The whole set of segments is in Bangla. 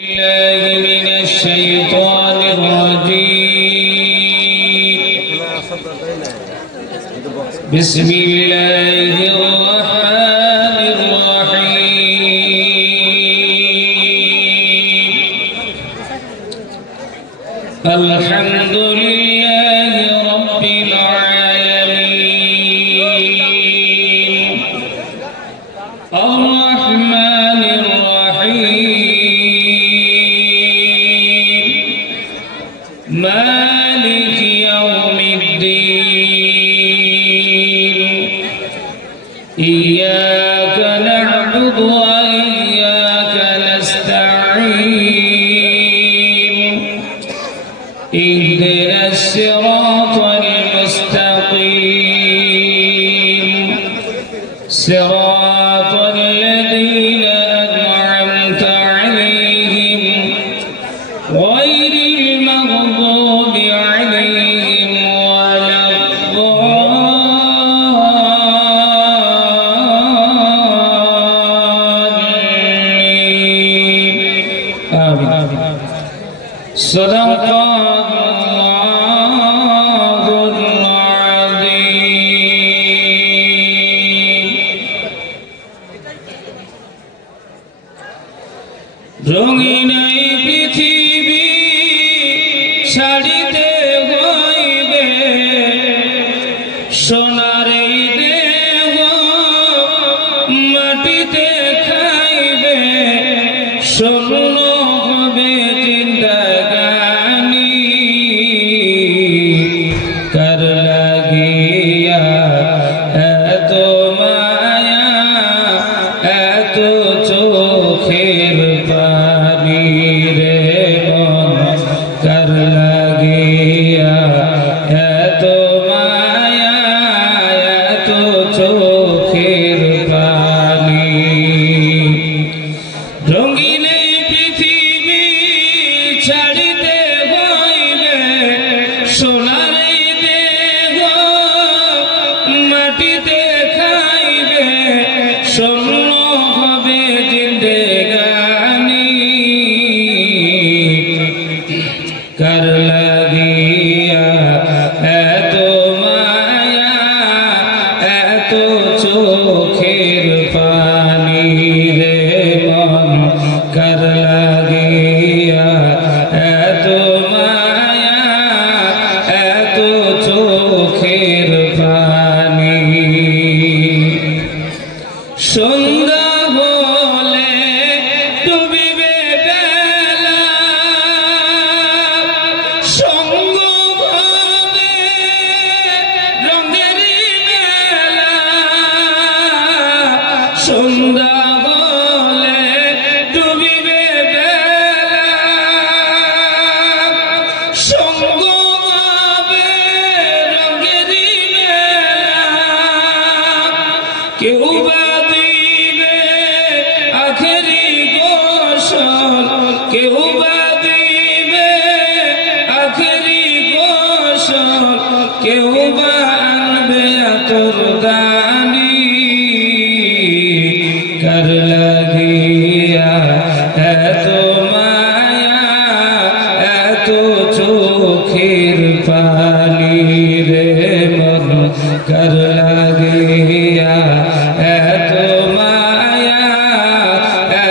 الله من الشيطان الرجيم. بسم الله الرحمن الرحيم. الحمد لله رب العالمين الرحمن الرحيم مالك يوم الدين إياك نعبد وإياك نستعين اهدنا الصراط المستقيم صراط الذين أنعمت عليهم غير المغضوب عليهم ولا الضالين آمين. صدق الله العظيم. রঙিন এই পৃথিবী ছাড়িতে হইবে, সোনার এই দেহ মাটিতে খাইবে, শূন্য হবে জিন্দাগানি। কার লাগিয়া এত মায়া, এত চোখের পানি রে মন, কার লাগিয়া এত মায়া, এত চোখের পানি। রঙিন এই পৃথিবী ছাড়িতে হইবে, সোনার এই দেহ মাটিতে খাইবে, শূন্য হবে জিন্দেগানি। কার লাগিয়া এত মায়া, এত চোখের পানি রে মন, কার লাগিয়া এত মায়া, এত চোখের পানি। সন্ধ্যা হলে ডুবিবে বেলা, সঙ্গ হবে রঙের মেলা। সন্ধ্যা হলে ডুবিবে বেলা, সঙ্গ হবে রঙের মেলা। কেউ বা দিবে আখেরি গোসল, কেউ বা দিবে আখেরি গোসল, কেউ বা আনবে আতর দানি। কার লাগিয়া এত মায়া, এত চোখের পানি রে মন, কার লাগিয়া এত মায়া,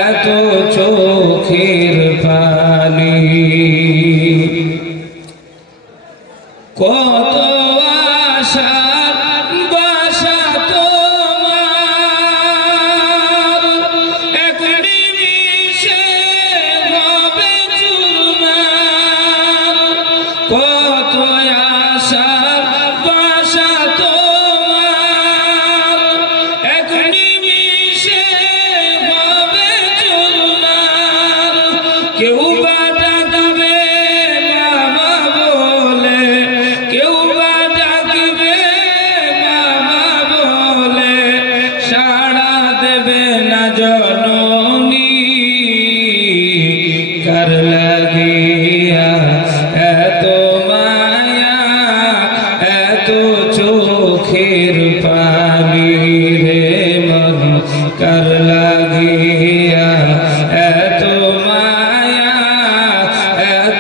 এত চোখের পানি। কত আশার বাসা তোমার, এক নিমিষে হবে চুরমার। কত আশার বাসা তোমার, এক নিমিষে হবে চুরমার। কেউ বা ডাকবে বাবা বলে, কেউ বা ডাকবে বাবা বলে, সাড়া দেবে না জননী। কার লাগিয়া এত মায়া, এত চোখের পানি রে মন, কার লাগিয়া এত মায়া,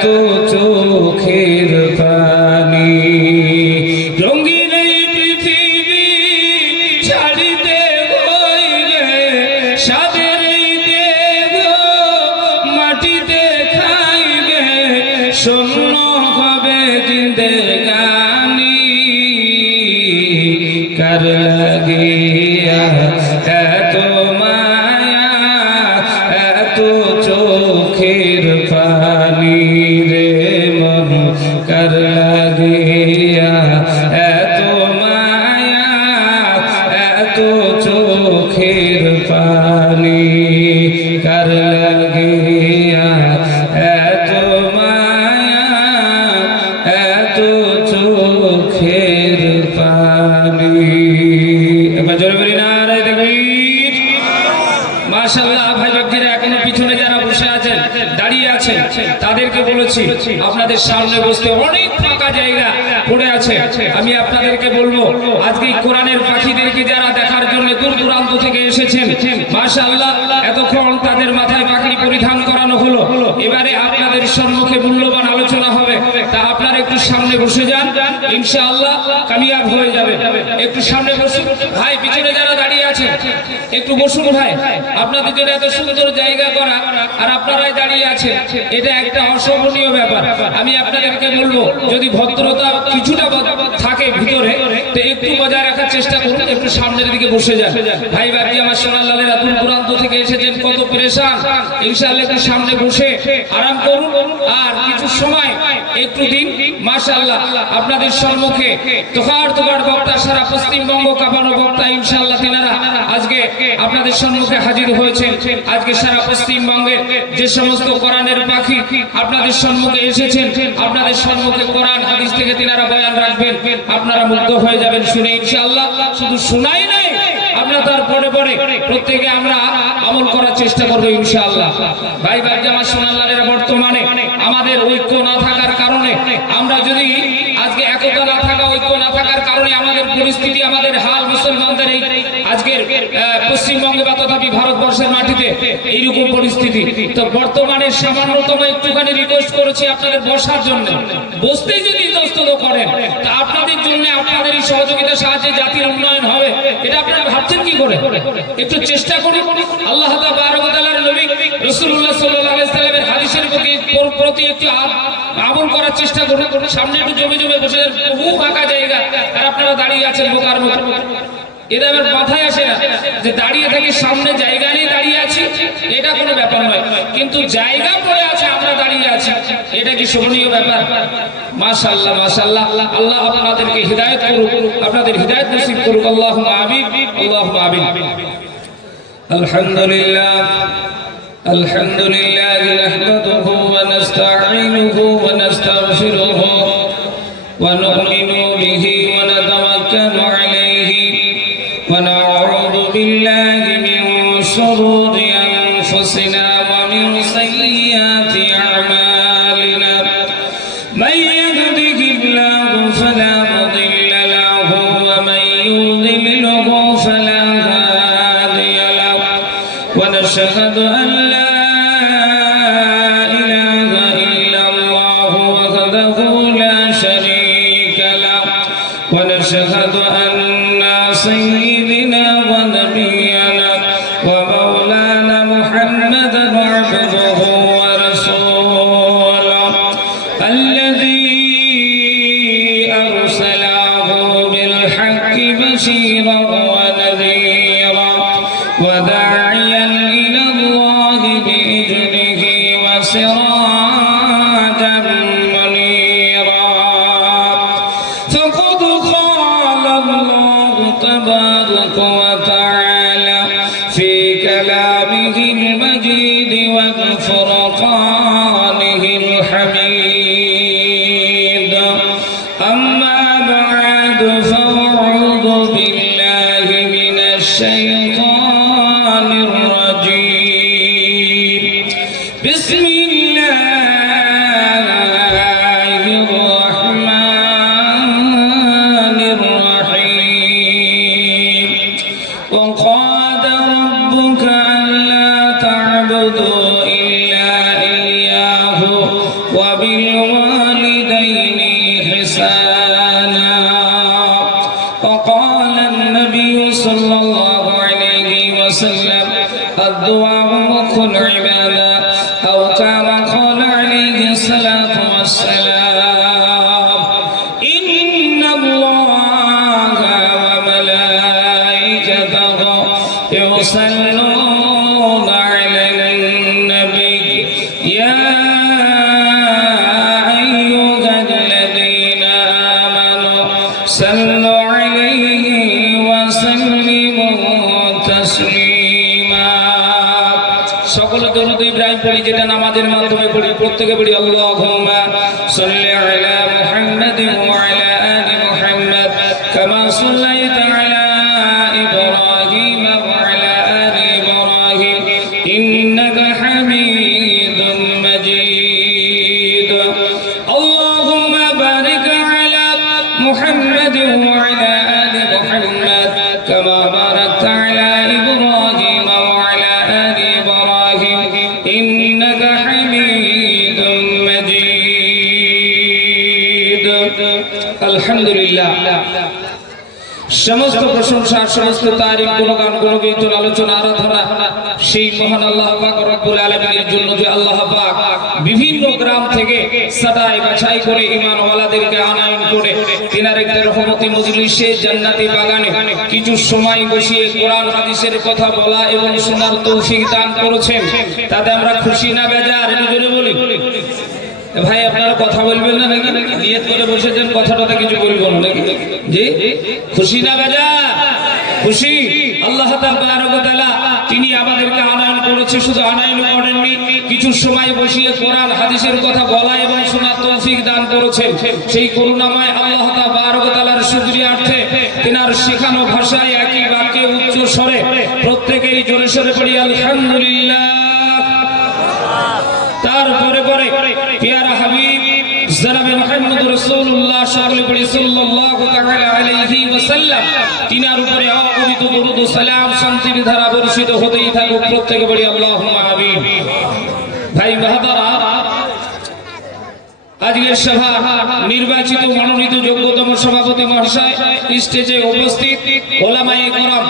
এত চোখের পানি রঙিন এই পৃথিবী ছাড়িতে হইলে সাদের এই দেহ মাটিতে খাইবে শূন্য হবে জিন্দেগানি কার লাগিয়া এত মায়া এত চোখের পানি রে মন কার লাগিয়া এত মায়া এত চোখের পানি কার লাগিয়া এত মায়া এত চোখের পানি এবার জোরে বলি নারায়ে তাকবীর মাশাআল্লাহ ভাই ভক্তরা এখনো পিছনে যারা বসে আছেন দাঁড়িয়ে আছেন তাদেরকে বলেছি আপনাদের সামনে বসতে অনেক ফাঁকা জায়গা পড়ে আছে আমি আপনাদেরকে বলবো আজকে কোরআনের পাখিদেরকে যারা দেখার জন্য দূর দূরান্ত থেকে এসেছেন মাশাআল্লাহ এতক্ষণ তাদের মাথায় পাগড়ি পরিধান করানো হলো এবারে আপনাদের সম্মুখে মূল্যবান আলোচনা হবে তা আপনারা একটু সামনে বসে যান ইনশাআল্লাহ কামিয়াব হয়ে যাবে একটু সামনে বসুন ভাই পিছনে যারা দাঁড়িয়ে আছেন একটু বসুন ভাই আপনাদের জন্য এত সুন্দর জায়গা করা আর আপনারাই দাঁড়িয়ে আছেন এটা একটা অশোভনীয় ব্যাপার আমি আপনাদেরকে বলবো যদি ভদ্রতা কিছুটা থাকে ভিতরে তো একটু বজায় রাখার চেষ্টা করুন একটু সামনের দিকে বসে যান ভাই বাকি আমার সোনার লালেরা দূর দূরান্ত থেকে এসেছেন কত পেরেশান ইনশাআল্লাহ একটু সামনে বসে আরাম করুন আর কিছু সময় একটু দিন মাশাআল্লাহ আপনাদের সম্মুখে তোকার বক্তা সারা পশ্চিমবঙ্গ কাঁপানো বক্তা ইনশাআল্লাহ তিনারা আজকে আপনাদের সম্মুখে হাজির হয়েছেন আজকে সারা পশ্চিমবঙ্গের যে সমস্ত কোরআনের পাখি আপনাদের সম্মুখে এসেছেন আপনাদের সম্মুখে কোরআন হাদিস থেকে তিনারা বয়ান রাখবেন আপনারা মুগ্ধ হয়ে যাবেন শুনে ইনশাআল্লাহ শুধু শোনাই নাই আমরা তার পরে পরে প্রত্যেকে আমরা আমল করার চেষ্টা করব ইনশাআল্লাহ ভাই ভাই আমার সোনার লালেরা বর্তমানে আমাদের ঐক্য না থাকার কারণে আমরা যদি আজকে একতা না থাকা ঐক্য না থাকার কারণে আমাদের পরিস্থিতি আমাদের হাল মুসলমানদের এই আজকের পশ্চিমবঙ্গে বা তথাপি ভারতবর্ষের মাটিতে এইরকম পরিস্থিতি তো বর্তমানে সামান্যতম একটুখানি রিকোয়েস্ট করেছি আপনাদের বসার জন্য বসতেই যদি ইতস্তত করেন তা আপনাদের জন্য আপনাদের এই সহযোগিতার সাহায্যে জাতির উন্নয়ন হবে এটা আপনারা ভাবছেন কি করে একটু চেষ্টা করুন আল্লাহ তাবারক ওয়া তাআলার নবী রাসূলুল্লাহ সাল্লাল্লাহু আলাইহি ওয়াসাল্লামের হাদিসের প্রতি একটু আমল করার চেষ্টা করুন সামনে একটু জমে জমে বসে বহু ফাঁকা জায়গা আর আপনারা দাঁড়িয়ে আছেন বোকার মতো এটা আমার মাথায় আসে না যে দাঁড়িয়ে থাকি সামনে জায়গা নিয়ে দাঁড়িয়ে আছি এটা কোনো ব্যাপার নয় কিন্তু জায়গা পড়ে আছে আমরা দাঁড়িয়ে আছি এটা কি শোভনীয় ব্যাপার মাশাআল্লাহ মাশাআল্লাহ আল্লাহ আপনাদেরকে হিদায়াত করুক আপনাদের হিদায়াত নসিব করুক আল্লাহুম্মা আমিন আল্লাহুম্মা আমিন আলহামদুলিল্লাহ আলহামদুলিল্লাহ নাহমাদুহু ওয়া নাস্তাঈনুহু ওয়া নাস্তাগফিরুহু ওয়া নু'মিনু বিহি ওয়া নাতাওয়াক্কালু আলাইহি ওয়া না'উযু বিল্লাহি মিন শুরুরি আনফুসিনা ওয়া মিন সাইয়্যাতি আ'মালিনা মান ইয়াহদিহিল্লাহু ফালা মুদিল্লা লাহু ওয়া মান yudlilhu ফালা হাদিya lahu ওয়া নাশহাদু আন লা ونشهد أن سيدنا ونبينا ومولانا محمدا عبده ورسوله الذي أرسله بالحق بشيرا ونذيرا وداعيا إلى الله بإذنه وسراجا منيرا فقد قال الله تبارك وتعالى في كلامه المجيد وفرقانه الحميد أما بعد فأعوذ بالله من الشيطان الرجيم بسم الله ইয়া আইয়ুহাল্লাযীনা আমানু সাল্লু আলাইহি ওয়া সাল্লিমু তাসলিমা। সকলে দরুদ ইব্রাহিম পড়ি, যেটা নামাজের মাধ্যমে পড়ি, প্রত্যেকে পড়ি আল্লাহুম্মা সাল্লি আলা মুহাম্মাদিন ওয়া আলা আলি মুহাম্মাদ কামা সাল্লাইতা আলা ইব্রাহিম ওয়া আলা আলি ইব্রাহিম ইন্নাকা হামিদুম মাজিদ। আল্লাহুম্মা বারিক আলা মুহাম্মাদিন ওয়া আলা আলি মুহাম্মাদ কামা বারাকতা আলা ইব্রাহিম ওয়া আলা আলি ইব্রাহিম ইন্নাকা হামিদুম মাজিদ। আলহামদুলিল্লাহ, সমস্ত প্রশংসা, সমস্ত তারিফ, গুণগান, গুণগীতন, আলোচনা, আরাধনা সেই মহান আল্লাহ পাক রব্বুল আলামিনের জন্য, যে আল্লাহ পাক বিভিন্ন গ্রাম থেকে সাদাই বাছাই করে ঈমানওয়ালাদেরকে আনয়ন করে তিনার একটা রহমতি মজলিসে জান্নাতি বাগানে কিছু সময় বসিয়ে কোরআন হাদিসের কথা বলা এবং শোনার তৌফিক দান করেছেন। তাতে আমরা খুশি না বেজার? এটা জোরে বলি ভাই। আপনারা কথা বলবেন না নাকি? নিয়ত করে বসেছেন, কথাটা কিছু বলবো না নাকি? জি, খুশি না বেজার? খুশি। আল্লাহ তাবারক ওয়া তাআলা তিনি আমাদেরকে আনয়ন করেছে, শুধু আনয়ন করেননি, কিছু সময় বসিয়ে কোরআন হাদিসের কথা বলা এবং শোনার তৌফিক দান করেছেন। সেই করুণাময় আল্লাহ তাবারক ওয়া তাআলার শুকরিয়ার্থে তিনার শেখানো ভাষায় একই বাক্যে উচ্চ স্বরে প্রত্যেকেই জোরে সোরে পড়ি আলহামদুলিল্লাহ। তারপরে পরে পিয়ারা হাবিব জনাবে মুহাম্মদ রাসূলুল্লাহ সাল্লাল্লাহু তাআলা আলাইহি ওয়াসাল্লাম তিনার উপরে অগণিত দরুদ ও সালাম শান্তির ধারা বর্ষিত হতেই থাকুক, প্রত্যেকে বলি আল্লাহুম্মা আমিন। ভাই মাহতারা, আজকের সভা নির্বাচিত মনোনীত যোগ্যতম সভাপতি মহাশয়, স্টেজে উপস্থিত ওলামায়ে কেরাম,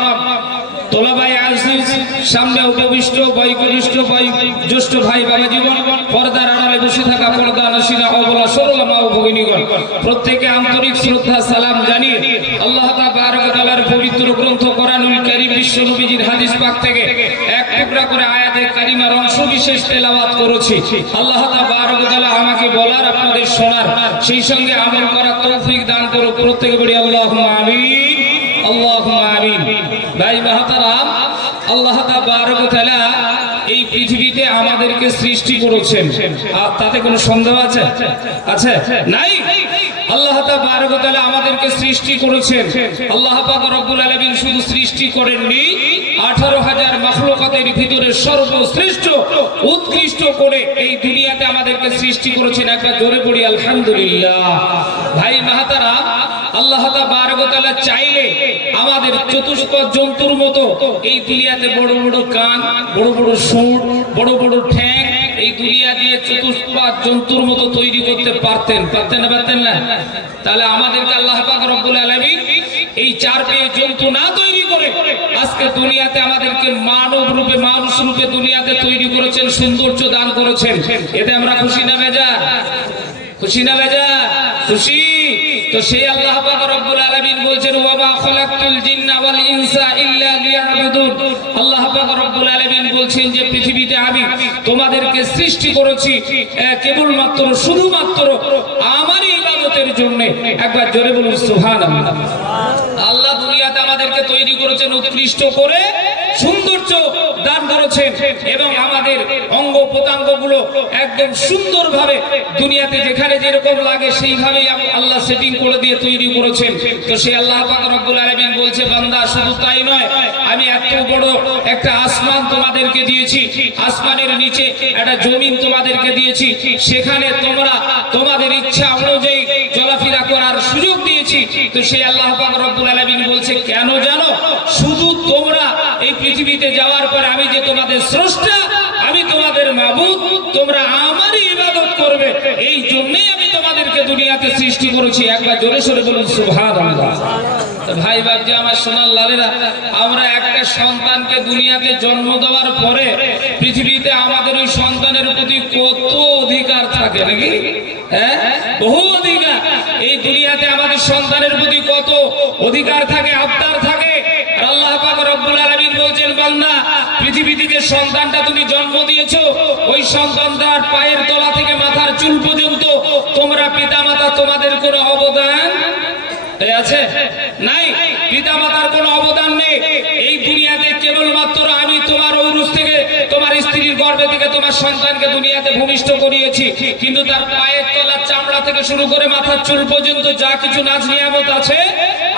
তোলাবায়ে আজিজ, সামনে উপবিষ্ট বয়োজ্যেষ্ঠ জ্যেষ্ঠ ভাই বাবা জীবন, পর্দার আড়ালে বসে থাকা পর্দা নসিনা অবলা সরলা মা ও ভগিনীগণ, প্রত্যেকে আন্তরিক শ্রদ্ধা সালাম জানিয়ে আল্লাহ তাবারক ওয়া তাআলার পবিত্র গ্রন্থ কোরআনুল কারীম বিশ্ব নবীজির হাদিস পাক থেকে এক টুকরা করে আয়াতে কারিমার অংশ বিশেষ তেলাওয়াত করেছি। আল্লাহ তাবারক ওয়া তাআলা আমাকে বলার, আপনাদের শোনার, সেই সঙ্গে আমল করার তৌফিক দান করুক, প্রত্যেকে বলি আল্লাহুম্মা আমিন, আল্লাহুম্মা আমিন। ভাই মাহতারাম, আল্লাহ তাবারক ওয়া তাআলা এই পৃথিবীতে আমাদেরকে সৃষ্টি করেছেন, আর তাতে কোনো সন্দেহ আছে? আছে? নাই। আল্লাহ তাবারক ওয়া তাআলা আমাদেরকে সৃষ্টি করেছেন। আল্লাহ পাক রব্বুল আলামিন শুধু সৃষ্টি করেননি, 18,000 মাখলুকাতের ভিতরে সর্বশ্রেষ্ঠ উৎকৃষ্ট করে এই দুনিয়াতে আমাদেরকে সৃষ্টি করেছেন। একবার জোরে পড়ি আলহামদুলিল্লাহ। ভাই মাহতারা, আল্লাহ তাবারক ওয়া তাআলা চাইলে আমাদের চতুষ্পদ জন্তুর মতো এই দুনিয়াতে বড় বড় কান, বড় বড় সুর, বড় বড় ঠ্যাং এই দুনিয়া দিয়ে চতুষ্পদ জন্তুর মতো তৈরি করতে পারতেন। পারতেন না? পারতেন না? তাহলে আমাদেরকে আল্লাহ পাক রব্বুল আলামিন এই চার পেয়ে জন্তু না তৈরি করে আজকে দুনিয়াতে আমাদেরকে মানব রূপে, মানুষ রূপে দুনিয়াতে তৈরি করেছেন, সৌন্দর্য দান করেছেন। এতে আমরা খুশি না বেজার? খুশি না বেজার? খুশি। তো সেই আল্লাহ পাক রব্বুল আলামিন বলছেন, ওয়া মা খালাকতুল জিন্না ওয়াল ইনসা ইল্লা লিয়াবুদুন। আল্লাহ পাক রব্বুল আলামিন বলছেন যে পৃথিবীতে আমি তোমাদেরকে সৃষ্টি করেছি কেবলমাত্র, শুধুমাত্র আমারই ইবাদতের জন্য। একবার জোরে বলুন সুবহানাল্লাহ। আল্লাহ দুনিয়াতে আমাদেরকে তৈরি করেছেন উৎকৃষ্ট করে, সৌন্দর্য দান করেছেন এবং আমাদের অঙ্গ প্রত্যঙ্গগুলো একদম সুন্দরভাবে দুনিয়াতে যেখানে যেরকম লাগে সেইভাবেই আল্লাহ সেটিং করে দিয়ে তৈরি করেছেন। তো সেই আল্লাহ পাক রব্বুল আলামিন বলছে, বান্দা শুধু তাই নয়, আমি এত বড় একটা আসমান তোমাদেরকে দিয়েছি, আসমানের নিচে একটা জমিন তোমাদেরকে দিয়েছি, সেখানে তোমরা তোমাদের ইচ্ছা অনুযায়ী চলাফেরা করার সুযোগ দিয়েছি। তো সেই আল্লাহ পাক রব্বুল আলামিন বলছে, কেন জানো? শুধু তোমরা এই পৃথিবীতে যাওয়ার পর আমি যে তোমাদের স্রষ্টা, আমি তোমাদের মাবুদ, তোমরা আমারই ইবাদত করবে, এই জন্যই আমি তোমাদেরকে দুনিয়াতে সৃষ্টি করেছি। একবার জোরে সোরে বলুন সুবহানাল্লাহ। ভাই বাবজি আমার সোনার লালেরা, আমরা একটা সন্তানকে দুনিয়াতে জন্ম দেওয়ার পরে পৃথিবীতে আমাদের ওই সন্তানের প্রতি কত অধিকার থাকে নাকি? হ্যাঁ, বহু অধিকার। এই দুনিয়াতে আমাদের সন্তানের প্রতি কত অধিকার থাকে, আবদার থাকে। আল্লাহ পাক রব্বুল আলামিন বলছেন, বান্দা পৃথিবীতে যে সন্তানটা তুমি জন্ম দিয়েছো ওই সন্তানটার পায়ের তলা থেকে মাথার চুল পর্যন্ত তোমরা পিতামাতা তোমাদের কোনো অবদান আছে নাই? পিতামাতার কোনো অবদান নেই। এই দুনিয়াতে কেবলমাত্র আমি তোমার ঔরস থেকে, তোমার স্ত্রীর গর্ভে থেকে তোমার সন্তানকে দুনিয়াতে ভূমিষ্ঠ করিয়েছি, কিন্তু তার পায়ের তলার চামড়া থেকে শুরু করে মাথার চুল পর্যন্ত যা কিছু নাজ নিয়ামত আছে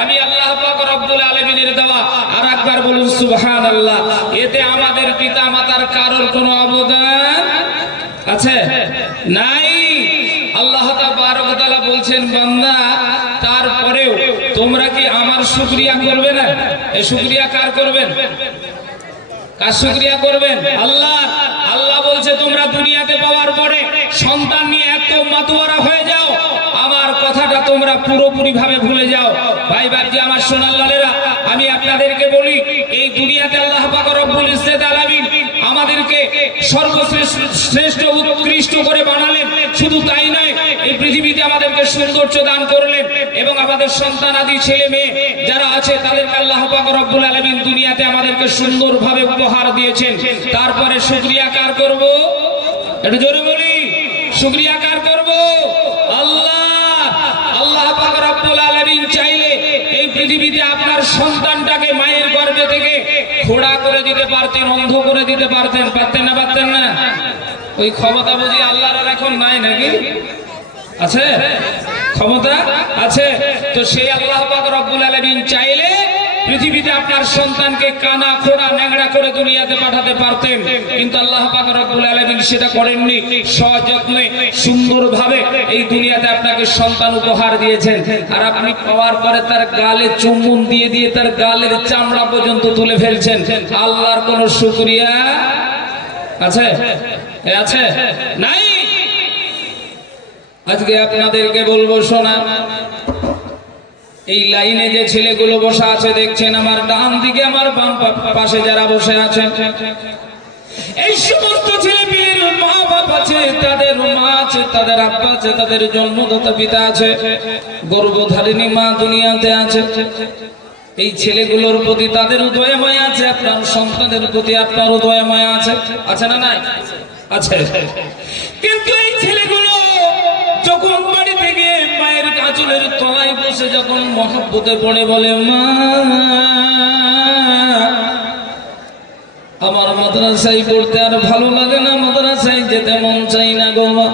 আমি আল্লাহ পাক রব্বুল আলামিনের দেওয়া। আর একবার বলুন সুবহানাল্লাহ। এতে আমাদের পিতামাতার কারোর কোনো অবদান আছে নাই? আল্লাহ তাবারক ওয়া তাআলা বলছেন, বান্দা তারপরেও তোমরা কি আমার শুকরিয়া করবে না? এই শুকরিয়া কার করবেন? কার শুকরিয়া করবেন? আল্লাহ। আল্লাহ বলছে তোমরা দুনিয়াতে পাওয়ার পরে সন্তান নিয়ে এত মাতোয়ারা হয়ে যাও, আমার কথাটা তোমরা পুরোপুরি ভাবে ভুলে যাও। ভাই বাপজি আমার সোনার লালেরা, আমি আপনাদেরকে বলি এই দুনিয়াতে আল্লাহ পাক রব্বুল ইজ্জত আলামিন আমাদেরকে সর্বশ্রেষ্ঠ উৎকৃষ্ট করে বানালেন। শুধু তাই নয়, এই পৃথিবীতে আমাদেরকে সৌন্দর্য দান করলেন এবং আমাদের সন্তান আদি ছেলে মেয়ে যারা আছে তাদেরকে আল্লাহ পাক রব্বুল আলামিন দুনিয়াতে আমাদেরকে সুন্দরভাবে উপহার দিয়েছেন। তারপরে শুকরিয়া কার করব? একটু জোরে বলি, শুকরিয়া কার করব? আল্লাহ। আল্লাহ পাক রব্বুল আলামিন চাইলে এই পৃথিবীতে আপনার সন্তানটাকে মায়ের গর্ভে থেকে খোড়া করে দিতে পারতেন, অন্ধ করে দিতে পারতেন। পারতেন না? পারতেন না? ওই ক্ষমতা বুঝি আল্লাহর আর এখন নাই নাকি? আছে ক্ষমতা? আছে। তো সেই আল্লাহ পাক রব্বুল আলামিন চাইলে পৃথিবীতে আপনার সন্তানকে কানা খোড়া ন্যাংড়া করে দুনিয়াতে পাঠাতে পারতেন, কিন্তু আল্লাহ পাক রব্বুল আলামিন সেটা করেননি। সযত্নে সুন্দরভাবে এই দুনিয়াতে আপনাকে সন্তান উপহার দিয়েছেন। আর আপনি পাওয়ার পরে তার গালে চুম্বন দিয়ে দিয়ে তার গালের চামড়া পর্যন্ত তুলে ফেলছেন। আল্লাহর কোনো শুকরিয়া আছে? আছে? নাই। আজকে আপনাদেরকে বলবো, শোনা, এই লাইনে যে ছেলেগুলো বসে আছে দেখছেন, আমার ডান দিকে আমার বাম পাশে যারা বসে আছেন, এই সমস্ত ছেলে মেয়ের মা বাপ আছে, তাদের মা আছে, তাদের আব্বা আছে, তাদের জন্মদাতা পিতা আছে, গর্ভধারিণী মা দুনিয়াতে আছে। এই ছেলেগুলোর প্রতি তাদের দয়া মায়া আছে, আপনার সন্তানের প্রতি আপনারও দয়া মায়া আছে। আছে না নাই? আছে। কিন্তু এই ছেলেগুলো যখন বাড়ি থেকে মায়ের আঁচলের তলায় বসে যখন মহব্বতে পড়ে বলে, মা আমার মাদ্রাসায় পড়তে আর ভালো লাগে না, মাদ্রাসায় যেতে মন চাই না গো মা,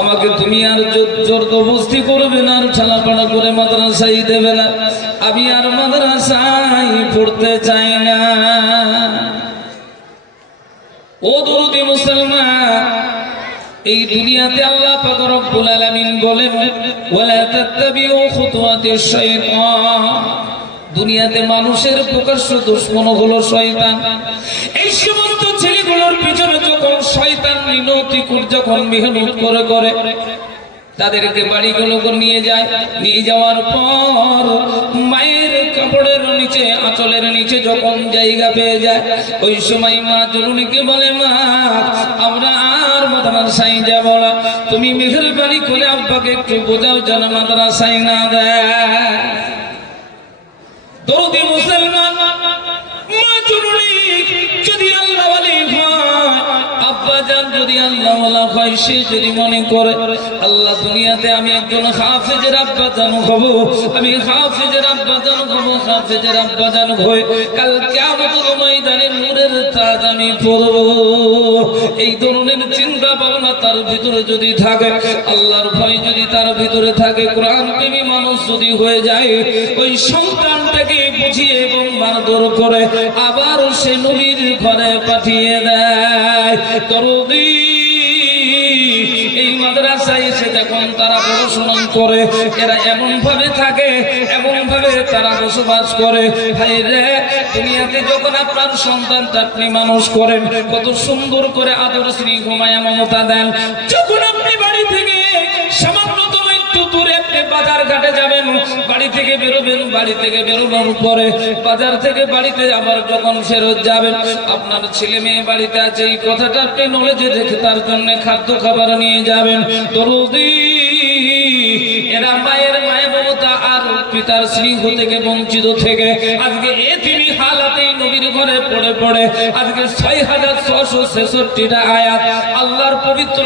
আমাকে তুমি আর জবরদস্তি করবে না, আর ঠেলাপাড়া করে মাদ্রাসায় দেবে না, আমি আর মাদ্রাসায় পড়তে চাই না। ও দরদি মুসলমান, এই দুনিয়াতে আল্লাহ পাক রব্বুল আলামিন বলেন, ওয়ালা তাত্তাবিউ খুতুওয়াতিশ শাইতান। দুনিয়াতে মানুষের প্রকাশ্য দুশমন হলো শয়তান। এই সমস্ত ছেলেগুলোর পিছনে যখন শয়তান মিনতিকুর যখন মেহনত করে করে তাদেরকে বাড়িগুলো নিয়ে যায়, নিয়ে যাওয়ার পর মায়ের কাপড়ের নিচে আঁচলের নিচে যখন জায়গা পেয়ে যায়, ওই সময় মা জননীকে বলে, মা আমরা আর মাদ্রাসায় যাব না, তুমি মেহেরবানি করে আব্বাকে একটু বোঝাও যেন মাদ্রাসায় না দেয়। দরদি মুসলমান, মা জননী যদি আল্লাহ ওয়ালি হয়, আব্বা জান যদি আল্লাহ ওয়ালা হয়, সে যদি মনে করে আল্লাহ দুনিয়াতে আমি একজন হাফেজের আব্বা জান হব, আমি হাফেজের আব্বা জান হব, হাফেজের আব্বা জান হয়ে কাল কিয়ামতের ময়দানে নূরের তাজ আমি পরব, এই ধরনের চিন্তা ভাবনা তার ভিতরে যদি থাকে, আল্লাহর ভয় যদি তার ভিতরে থাকে, কোরআন প্রেমী মানুষ যদি হয়ে যায়, ওই সন্তানটাকে বুঝিয়ে এবং মারধর করে আবার সে নবীর ঘরে পাঠিয়ে দেয়। দরদি এই মাদ্রাসায় এসে যখন তারা পড়াশোনা করে, এরা এমন ভাবে থাকে, এমন ভাবে তারা বসবাস করে। ভাই রে, দুনিয়াতে যখন আপনার সন্তানটা আপনি মানুষ করেন, কত সুন্দর করে আদর স্নেহ মায়া মমতা দেন। যখন আপনি বাড়ি থেকে সামান্য একটু দূরে আপনি বাজার ঘাটে যাবেন, বাড়ি থেকে বেরোবেন, বাড়ি থেকে বেরোনোর পরে বাজার থেকে বাড়িতে আবার যখন ফেরত যাবেন, আপনার ছেলে মেয়ে বাড়িতে আছে এই কথাটা আপনি নলেজে রেখে তার জন্য খাদ্য খাবার নিয়ে যাবেন। দরদি এরা মায়ের মায়া মমতা আর পিতার স্নেহ থেকে বঞ্চিত থেকে আজকে এতিমি হালাতেই নবীর ঘরে পড়ে পড়ে আজকে 6666টা আয়াত আল্লাহর পবিত্র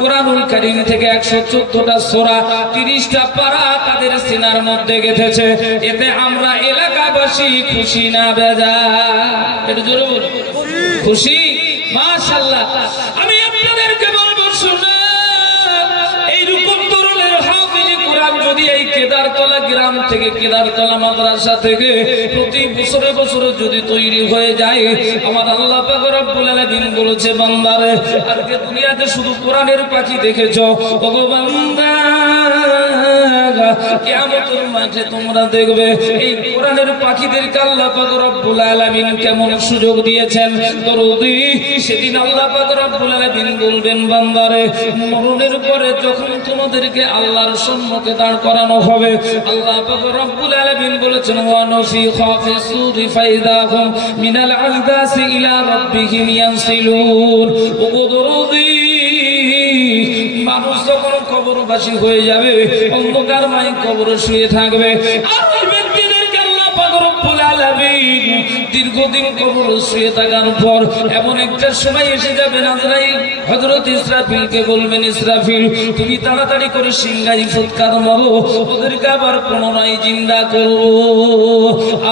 কোরআনুল কারীম থেকে 114টা সূরা 30টা পারা তাদের সিনার মধ্যে গেঁথেছে। এতে আমরা এলাকাবাসী খুশি না বেজার? একটু জোরে বলুন, খুশি? মাশাআল্লাহ। আমি আপনাদেরকে বলবো, শুনুন, এইরকম ধরনের হাফেজ কোরআন যদি এই কেদারতলা গ্রাম থেকে, কেদারতলা মাদ্রাসা থেকে প্রতি বছরে বছরে যদি তৈরি হয়ে যায়, আমার আল্লাহ পাক রব্বুল আলামিন বলেছে, বান্দারে আজকে দুনিয়াতে শুধু কোরআনের পাখি দেখেছো, ওগো বান্দা কিয়ামতের মাঠে তোমরা দেখবে এই কোরআনের পাখিদেরকে আল্লাহ পাক রব্বুল আলামিন কেমন সুযোগ দিয়েছেন। দরুদি সেদিন আল্লাহ পাক রব্বুল আলামিন বলবেন, বান্দারে মরণের পরে যখন তোমাদেরকে আল্লাহর সম্মুখে দাঁড় করানো হবে, আল্লাহ পাক রব্বুল আলামিন বলেছেন, ওয়া নফিখা ফিস-সূরি ফাইদাহুম মিনাল আযদাসি ইলা রাব্বিহিম ইয়ানসিলুন। ও দরুদি, মানুষ যখন কবরবাসী হয়ে যাবে, অন্ধকারময় কবরে শুয়ে থাকবে, আর ওই ব্যক্তিদেরকে আল্লাহ পাক রব্বুল আলামিন দীর্ঘদিন কবরে শুয়ে থাকার পর এমন একটা সময় এসে যাবে, আজরাইল হযরত ইসরাফিলকে বলবেন, ইসরাফিল তুমি তাড়াতাড়ি করে সিংহাই ফুৎকার মারো, ওদেরকে আবার পুনরায় জিন্দা করো।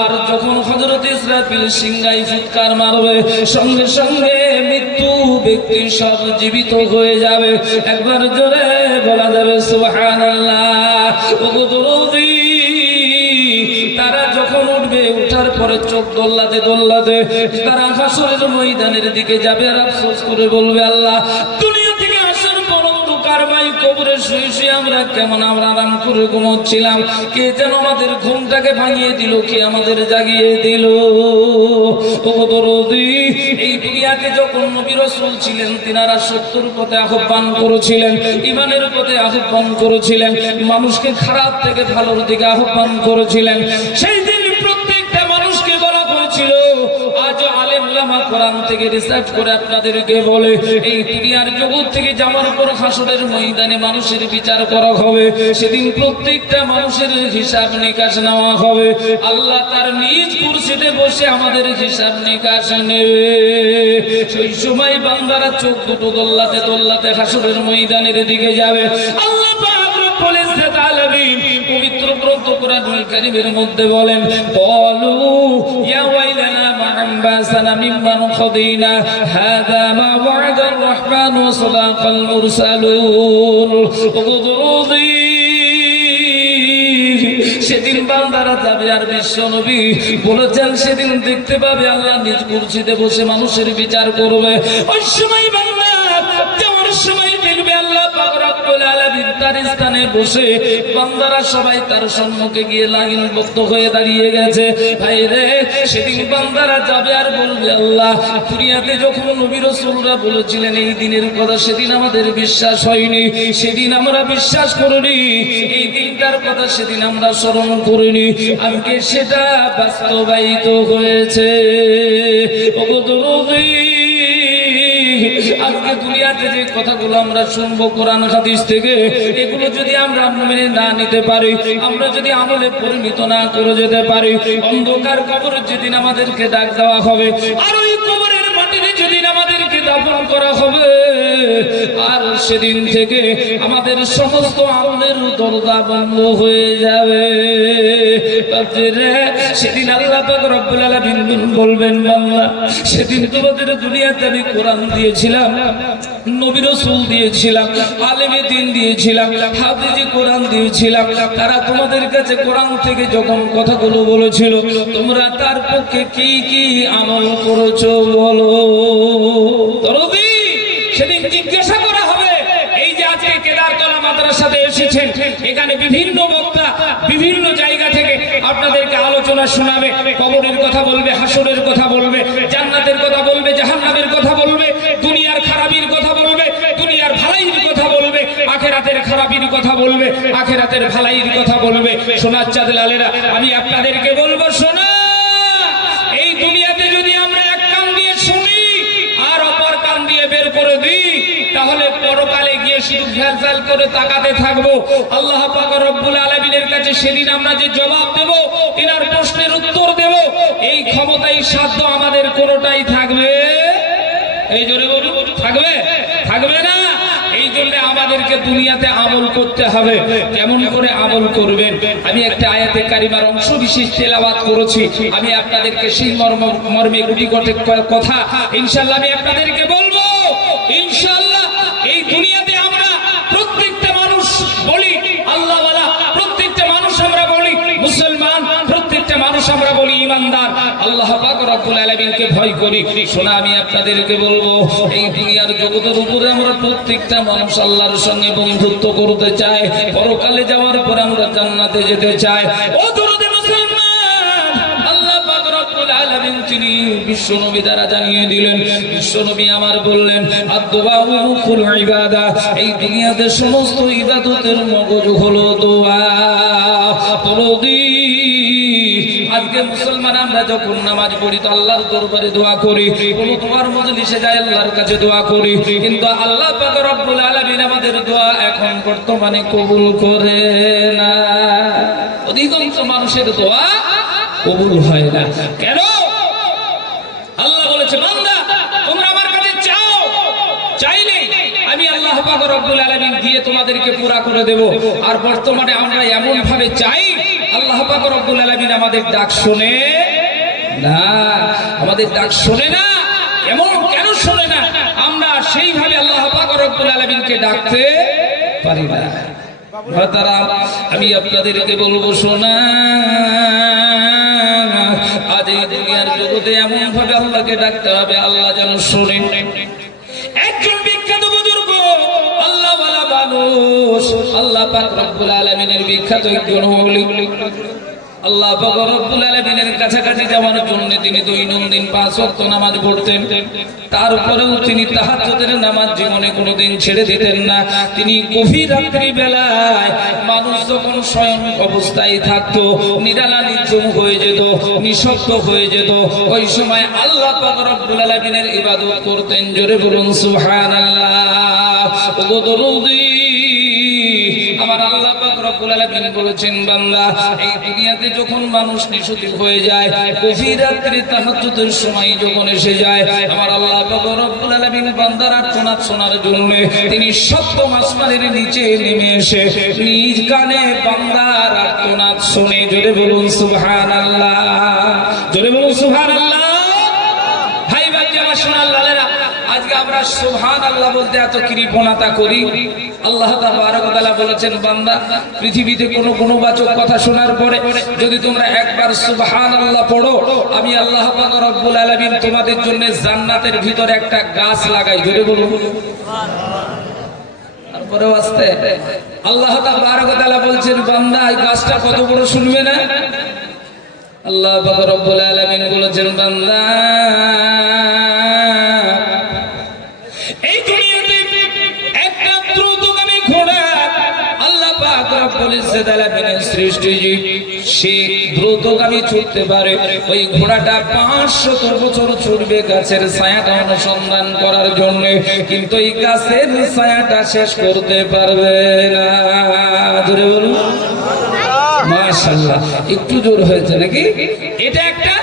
আর যখন হযরত ইসরাফিল সিংহাই ফুৎকার মারবে, সঙ্গে সঙ্গে মৃত্যু ব্যক্তি সব জীবিত হয়ে যাবে। একবার জোরে বলা যাবে সুবহানাল্লাহ। ওগো দরুদি, তারা যখন উঠবে, উঠার পরে চোখ দোল্লাতে দোল্লাতে তারা হাসরের ময়দানের দিকে যাবে, আর আফসোস করে বলবে, আল্লাহ দুনিয়া থেকে আসার পর অন্ধকারময় কবরে শুয়ে শুয়ে আমরা কেমন আরাম করে ঘুমোচ্ছিলাম, কে যেন আমাদের ঘুমটাকে ভাঙিয়ে দিল, কে আমাদের জাগিয়ে দিল। ওগো দরদি, এই দুনিয়াতে যখন নবী রাসূল ছিলেন, তিনারা সত্যের পথে আহ্বান করেছিলেন, ঈমানের পথে আহ্বান করেছিলেন, মানুষকে খারাপ থেকে ভালোর দিকে আহ্বান করেছিলেন। সেই দিন প্রত্যেকটা মানুষকে বলা হয়েছিল, আজ আলেম উলামা কোরআন থেকে রিসার্চ করে আপনাদেরকে বলে, এই দুনিয়ার জগৎ থেকে যাওয়ার পর হাসরের ময়দানে মানুষের বিচার করা হবে। সেদিন প্রত্যেকটা মানুষের হিসাব নিকাশ নেওয়া হবে। আল্লাহ তার নিজ কুরসিতে বসে আমাদের হিসাব নিকাশ নেবে। সেই সময় বান্দারা চোখ দুটো দোল্লাতে দোল্লাতে হাসরের ময়দানের দিকে যাবে। আল্লাহ পাক রব্বুল ইজ্জত আলামিন পবিত্র গ্রন্থ কোরআনুল কারীমের মধ্যে বলেন, ক্বালু ইয়া ওয়াইলানা মা আমবাসানা মিম্মান খাদিনা হাযা মা ওয়া'দার রাহমান ওয়া সাদাকাল মুরসালুন। সেদিন বান্দারা যাবে, আর বিশ্ব নবী বলেছেন সেদিন দেখতে পাবে আল্লাহ নিজ কুরসিতে বসে মানুষের বিচার করবে। ওই সময় বান্দা যাওয়ার সময় দেখবে আল্লাহ পাক রব্বুল আলামিন তার স্থানে বসে, বান্দারা সবাই তার সম্মুখে গিয়ে লাইনবদ্ধ হয়ে দাঁড়িয়ে গেছে। ভাইরে, সেদিন বান্দারা যাবে আর বলবে, আল্লাহ দুনিয়াতে যখন নবী রাসূলরা বলেছিলেন এই দিনের কথা, সেদিন আমাদের বিশ্বাস হয়নি, সেদিন আমরা বিশ্বাস করিনি, এই দিনটার কথা সেদিন আমরা স্মরণ করিনি, আজকে সেটা বাস্তবায়িত হয়েছে। ওগো দরদি, আজকে দুনিয়াতে যে কথাগুলো আমরা শুনবো কোরআন হাদিস থেকে, এগুলো যদি আমরা মেনে না নিতে পারি, আমরা যদি আমলে পরিণত না করে যেতে পারি, অন্ধকার কবরে যেদিন আমাদেরকে ডাক দেওয়া হবে, আর ওই কবরের মাটিতে যেদিন আমাদেরকে দাফন করা হবে, আর সেদিন থেকে আমাদের সমস্ত আমলের দরজা বন্ধ হয়ে যাবে। সেদিন আল্লাহ পাক রব্বুল আলামিন বলবেন, বান্দা সেদিন তোমাদের দুনিয়াতে আমি কোরআন দিয়েছিলাম, নবী রাসূল দিয়েছিলাম, আলেমে দ্বীন দিয়েছিলাম, হাফেজে কোরআন দিয়েছিলাম, তারা তোমাদের কাছে কোরআন থেকে যখন কথাগুলো বলেছিল, তোমরা তার পক্ষে কি কি আমল করেছো বলো। দরদি, সেদিন জিজ্ঞাসা করা হবে। এই যে আজকে কেদারতলা মাদ্রাসাতে এসেছেন, এখানে বিভিন্ন বক্তা বিভিন্ন জায়গা থেকে আপনাদেরকে আলোচনা শোনাবে, কবরের কথা বলবে, হাসরের কথা বলবে, জান্নাতের কথা বলবে, জাহান্নামের কথা বলবে, দুনিয়ার খারাপির কথা বলবে, দুনিয়ার ভালাইর কথা বলবে, আখিরাতের খারাপির কথা বলবে, আখিরাতের ভালাইর কথা বলবে। সোনার চাঁদ লালেরা, আমি আপনাদেরকে বলবো, শোনা, এই দুনিয়াতে যদি আমরা এক কান দিয়ে শুনি আর অপর কান দিয়ে বের করে দিই, তাহলে পরকালে গিয়ে শুধু ফেল করে তাকাতে থাকবো। আল্লাহ পাক রব্বুল আলামিনের কাছে সেদিন আমরা যে জবাব দেব, এনার প্রশ্নের উত্তর দেব, এই ক্ষমতা এই সাধ্য আমাদের কোনোটাই থাকবে, এই জোরে বলুন, থাকবে? থাকবে না। এই জন্য আমাদেরকে দুনিয়াতে আমল করতে হবে। কেমন করে আমল করবেন? আমি একটা আয়াতে কারিমার অংশ বিশেষ তেলাওয়াত করেছি। আমি আপনাদেরকে সেই মর্মে গুটি কয়েক কথা ইনশাআল্লাহ আমি আপনাদেরকে বলবো। ইনশাআল্লাহ এই দুনিয়াতে আমরা প্রত্যেকটা মানুষ বলি আল্লাহওয়ালা, প্রত্যেকটা মানুষ আমরা বলি মুসলমান, প্রত্যেকটা মানুষ আমরা বলি ইমানদার, আল্লাহ পাক রব্বুল আলামিনকে ভয় করি। শোনা, আমি আপনাদেরকে বলবো, এই দুনিয়ার জগতের উপরে আমরা প্রত্যেকটা মানুষ আল্লাহর সঙ্গে বন্ধুত্ব করতে চাই, পরকালে যাওয়ার পরে আমরা জান্নাতে যেতে চাই। ও দরদে মুসলমান, আল্লাহ পাক রব্বুল আলামিন তিনি বিশ্বনবী দ্বারা জানিয়ে দিলেন, বিশ্বনবী আমার বললেন আদ-দুআউ মুখুল ইবাদা, এই দুনিয়াতে সমস্ত ইবাদতের মগজ হলো দোয়া। আজকে মুসলমান আমরা যখন নামাজ পড়ি তো আল্লাহর দরবারে দোয়া করি, কোন তোমার মজলিসে যায় আল্লাহর কাছে দোয়া করি, কিন্তু আল্লাহ পাক রব্বুল আলামিন আমাদের দোয়া এখন বর্তমানে কবুল করে না। অধিকাংশ মানুষের দোয়া কবুল হয় না। কেন? আল্লাহ বলেছে বান্দা তোমরা আমার কাছে চাও, চাইলে আমি আল্লাহ পাক রব্বুল আলামিন দিয়ে তোমাদেরকে পুরা করে দেব। আর বর্তমানে আমরা এমন ভাবে চাই আল্লাহ পাক রব্বুল আলামিন আমাদের ডাক শোনে না, আমাদের ডাক শোনে না। এমন কেন শোনে না? আমরা সেইভাবে আল্লাহ পাক রব্বুল আলামিনকে ডাকতে পারি না। তারা আমি আপনাদেরকে বলবো, শোনা, আজ এই দুনিয়ার জগতে এমন ভাবে আল্লাহকে ডাকতে হবে আল্লাহ যেন শোনে। একজন বিখ্যাত বুজুর্গ আল্লাহওয়ালা মানুষ, আল্লাহ পাক রব্বুল আলামিনের বিখ্যাত একজন ওলি, আল্লাহ পাক রব্বুল আলামিনের কাছাকাছি যাওয়ার জন্য তিনি দৈনন্দিন 5 ওয়াক্ত নামাজ পড়তেন। তারপরেও তিনি তাহাজ্জুদের নামাজ জীবনে কোনোদিন ছেড়ে দিতেন না। তিনি গভীর রাত্রি বেলায় মানুষ যখন শয়ন অবস্থায় থাকতো, নিরালা নিঝুম হয়ে যেত, নিঃশব্দ হয়ে যেত, ওই সময় আল্লাহ পাক রব্বুল আলামিনের ইবাদত করতেন। জোরে বলুন সুবহানাল্লাহ। ও দরুদি, আমার আল্লাহ পাক রব্বুল আলামিন বলেছেন বান্দা এই দুনিয়াতে যখন মানুষ নিশুতি হয়ে যায়, গভীর রাত্রি তাহাজ্জুদের সময় যখন এসে যায়, আমার আল্লাহ পাক রব্বুল আলামিন বান্দার আর্তনাদ শোনার জন্য তিনি সপ্তম আসমানের নিচে নেমে এসে নিজ কানে বান্দার আর্তনাদ শুনে। জোরে বলুন সুবহানাল্লাহ, জোরে বলুন সুবহানাল্লাহ। ভাই ভাই আমার সোনার লালেরা, আজকে আমরা সুবহানাল্লাহ বলতে এত কৃপণতা করি। আল্লাহ তাবারক ওয়া তাআলা বলেছেন বান্দা পৃথিবীতে কোনো গুণবাচক কথা শোনার পরে যদি তোমরা একবার সুবহানাল্লাহ পড়ো, আমি আল্লাহ পাক রব্বুল আলামিন তোমাদের জন্য জান্নাতের ভিতরে একটা গাছ লাগাই। জোরে বলুন সুবহানাল্লাহ। তারপরে আস্তে আল্লাহ তাবারক ওয়া তাআলা বলছেন বান্দা এই গাছটা কত বড় শুনবে না? আল্লাহ পাক রব্বুল আলামিন বলেছেন বান্দা এই দুনিয়াতে একটা দ্রুতগামী ঘোড়া আল্লাহ পাক রব্বুল আলামিনের সৃষ্টি জীব, সে দ্রুতগামী ছুটতে পারে। ওই ঘোড়াটা 500 বছর ছুটবে গাছের ছায়াটা অনুসন্ধান করার জন্য, কিন্তু এই গাছের ছায়াটা শেষ করতে পারবে না। জোরে বলুন মাশাআল্লাহ। একটু জোর হয়েছে নাকি? এটা একটা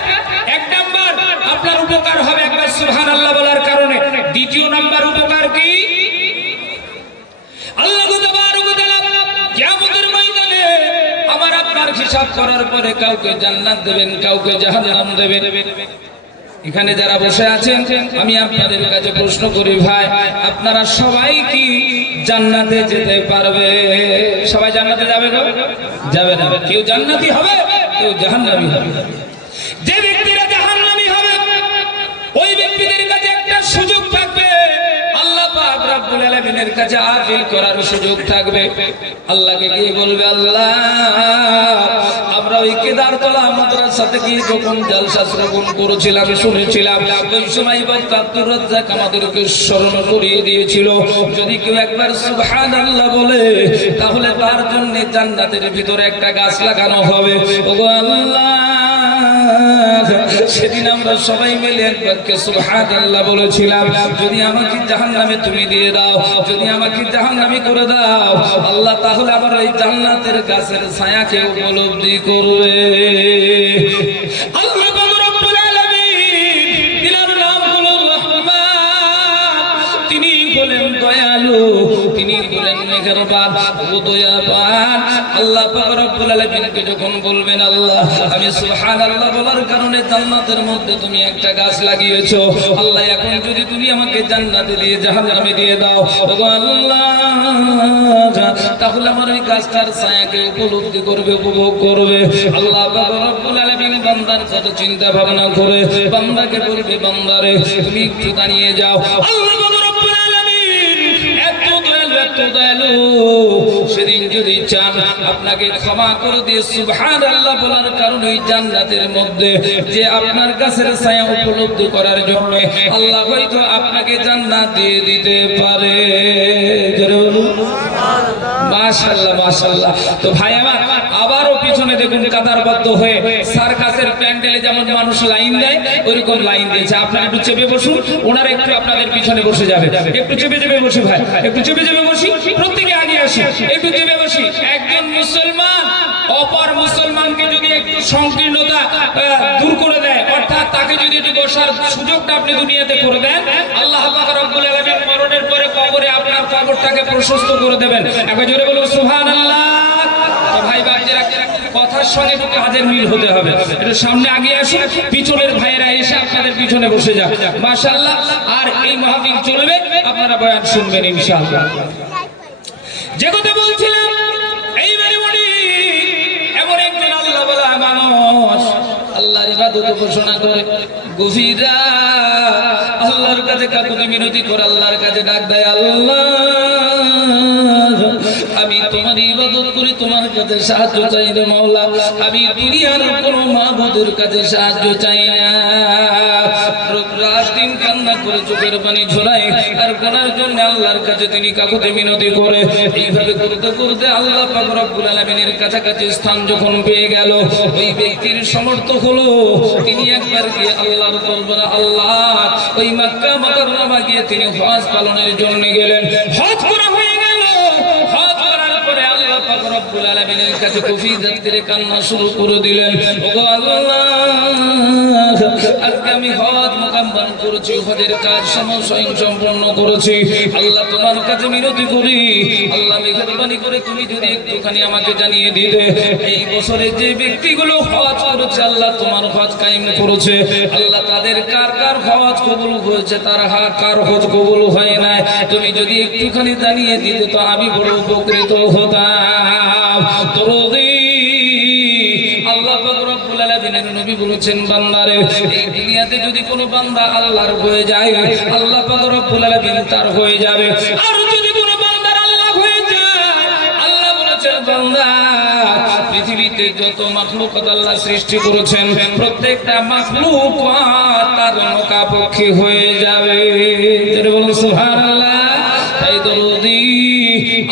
এক নাম্বার আপনার উপকার হবে একবার সুবহানাল্লাহ বলার কারণে। দ্বিতীয় নাম্বার উপকার কি? আল্লাহ তাবারক ওয়া তাআলা কিয়ামতের ময়দানে আমার আপনার হিসাব করার পরে কাউকে জান্নাত দেবেন, কাউকে জাহান্নাম দেবেন। এখানে যারা বসে আছেন আমি আপনাদের কাছে প্রশ্ন করি ভাই, আপনারা সবাই কি জান্নাতে যেতে পারবে? সবাই জান্নাতে যাবে না? যাবে না। কেউ জান্নাতি হবে, কেউ জাহান্নামী হবে। যে ব্যক্তিরা জাহান্নামী হবে ওই ব্যক্তিদের কাছে একটা সুযোগ থাকবে, আল্লাহ পাক রব্বুল আলামিনের কাছে আপিল করার সুযোগ থাকবে। আল্লাহকে গিয়ে বলবে আল্লাহ আমরা ওই কেদারতলা মাদ্রাসা থেকে যখন জালসা শ্রবণ করেছিলাম, শুনেছিলাম, ওই সময় বক্তা আব্দুর রাজ্জাক আমাদেরকে স্মরণ করিয়ে দিয়েছিল যদি কেউ একবার সুবহানাল্লাহ বলে তাহলে তার জন্য জান্নাতের ভিতরে একটা গাছ লাগানো হবে। ওগো আল্লাহ, সেদিন আমরা সবাই মিলে একবারকে সুবহানাল্লাহ বলেছিলাম, যদি আমাকে জাহান্নামে তুমি দিয়ে দাও, যদি আমাকে জাহান্নামে করে দাও আল্লাহ, তাহলে আবার ওই জান্নাতের গাছের ছায়াকে উপলব্ধি করবে। আল্লাহ মেহেরবান ও দয়াবান। আল্লাহ পাক রব্বুল আলামিনকে যখন বলবেন আল্লাহ আমি সুবহানাল্লাহ বলার কারণে জান্নাতের মধ্যে তুমি একটা গাছ লাগিয়েছো, আল্লাহ এখন যদি তুমি আমাকে জান্নাতে দিয়ে জাহান্নামে দিয়ে দাও ওগো আল্লাহ, তাহলে আমার ওই গাছটার ছায়াকে উপলব্ধি করবে, উপভোগ করবে। আল্লাহ পাক রব্বুল আলামিন বান্দার কত চিন্তা ভাবনা করে বান্দাকে বলবে বান্দারে তুমি একটু দাঁড়িয়ে যাও। আল্লাহ পাক রব্বুল আলামিন এত দয়ালু, এত দয়ালু, সেদিন যদি চান আপনাকে ক্ষমা করে দিয়ে সুবহানাল্লাহ বলার কারণে ওই জান্নাতের মধ্যে যে আপনার গাছের ছায়া উপলব্ধি করার জন্য আল্লাহ হয়তো আপনাকে জান্নাত দিয়ে দিতে পারে। মাশাআল্লাহ মাশাআল্লাহ। তো ভাই আমার আবারও পিছনে দেখুন কাতারবদ্ধ হয়ে সার্কাসের প্যান্ডেলে যেমন মানুষ লাইন দেয় ওইরকম লাইন দিয়েছে। আপনারা একটু চেপে বসুন, ওনারা একটু আপনাদের পিছনে বসে যাবে। একটু চেপে চেপে বসি ভাই, একটু চেপে চেপে বসি, প্রত্যেকে আগে আসি, একটু চেপে বসি। একজন মুসলমান অপর মুসলমানকে যদি একটু সংকীর্ণতা দূর করে দেয়, অর্থাৎ তাকে যদি একটু বসার সুযোগটা আপনি দুনিয়াতে করে দেন, আল্লাহ পাক রব্বুল আলামিন মরণের পরে কবরে আপনার কবরটাকে প্রশস্ত করে দেবেন। একবার জোরে বলুন সুবহানাল্লাহ। তো ভাই বাচ্চারা কথার সঙ্গে একটু কাজের মিল হতে হবে। একটু সামনে আগে আসুন, পিছনের ভাইয়েরা এসে আপনাদের পিছনে বসে যান। মাশাআল্লাহ। আর এই মাহফিল চলবে, আপনারা বয়ান শুনবেন ইনশাআল্লাহ। যে কথা বলছিলাম, এইবারে বলি এমন একজন আল্লাহ বলা মানুষ আল্লাহর ইবাদত ঘোষণা করে গভীর রাত আল্লাহর কাছে কাকুতি মিনতি করে আল্লাহর কাছে ডাক দেয়, আল্লাহ আমি তোমার ইবাদত করি, তোমার কাছে সাহায্য চাই রে মাওলা, আমি দুনিয়ার কোনো মাবুদের কাছে সাহায্য চাই না। রাত দিন কান্না করে চোখের পানি ঝরায় আর কোনার জন্য আল্লাহর কাছে তিনি কাকুতি মিনতি করে। এইভাবে করতে করতে আল্লাহ পাক রব্বুল আলামিনের কাছাকাছি স্থান যখন পেয়ে গেল, ওই ব্যক্তির সমর্থ হলো তিনি একবার গিয়ে আল্লাহর দরবারে আল্লাহ ওই মক্কা মুকাররমা গিয়ে তিনি হজ পালনের জন্য গেলেন। হজ করা হয়ে গেল, হজ করার পরে আল্লাহ পাক রব্বুল আলামিনের কাছে কফিয়ত করে কান্না শুরু করে দিলেন, ওগো আল্লাহ আজকে আমি হজ মুকাম্মাল করেছি, হজের কাজ স্বয়ং সম্পন্ন করেছি, আল্লাহ তোমার কাছে মিনতি করি আল্লাহ মেহেরবানি করে তুমি যদি একটুখানি আমাকে জানিয়ে দিতে এই বছরে যে ব্যক্তিগুলো হজ করেছে আল্লাহ তোমার হজ কায়েম করেছে, আল্লাহ তাদের কার কার হজ কবুল হয়েছে, তার কার হজ কবুল হয় না, তুমি যদি একটুখানি জানিয়ে দিতে তো আমি বড় উপকৃত হতাম। তো আল্লাহ পাক রব্বুল আলামিনের নবী বলেছেন বান্দারে এই দুনিয়াতে যদি কোনো বান্দা আল্লাহর হয়ে যায় আল্লাহ পাক রব্বুল আলামিন তার হয়ে যাবে। আর যদি কোনো বান্দার আল্লাহ হয়ে যায় আল্লাহ বলেছেন বান্দা পৃথিবীতে যত মাখলুকাত আল্লাহ সৃষ্টি করেছেন প্রত্যেকটা মাখলুকাত তার মুখাপেক্ষী হয়ে যাবে। যেটা বলুন সুবহানাল্লাহ। তাই দরুদি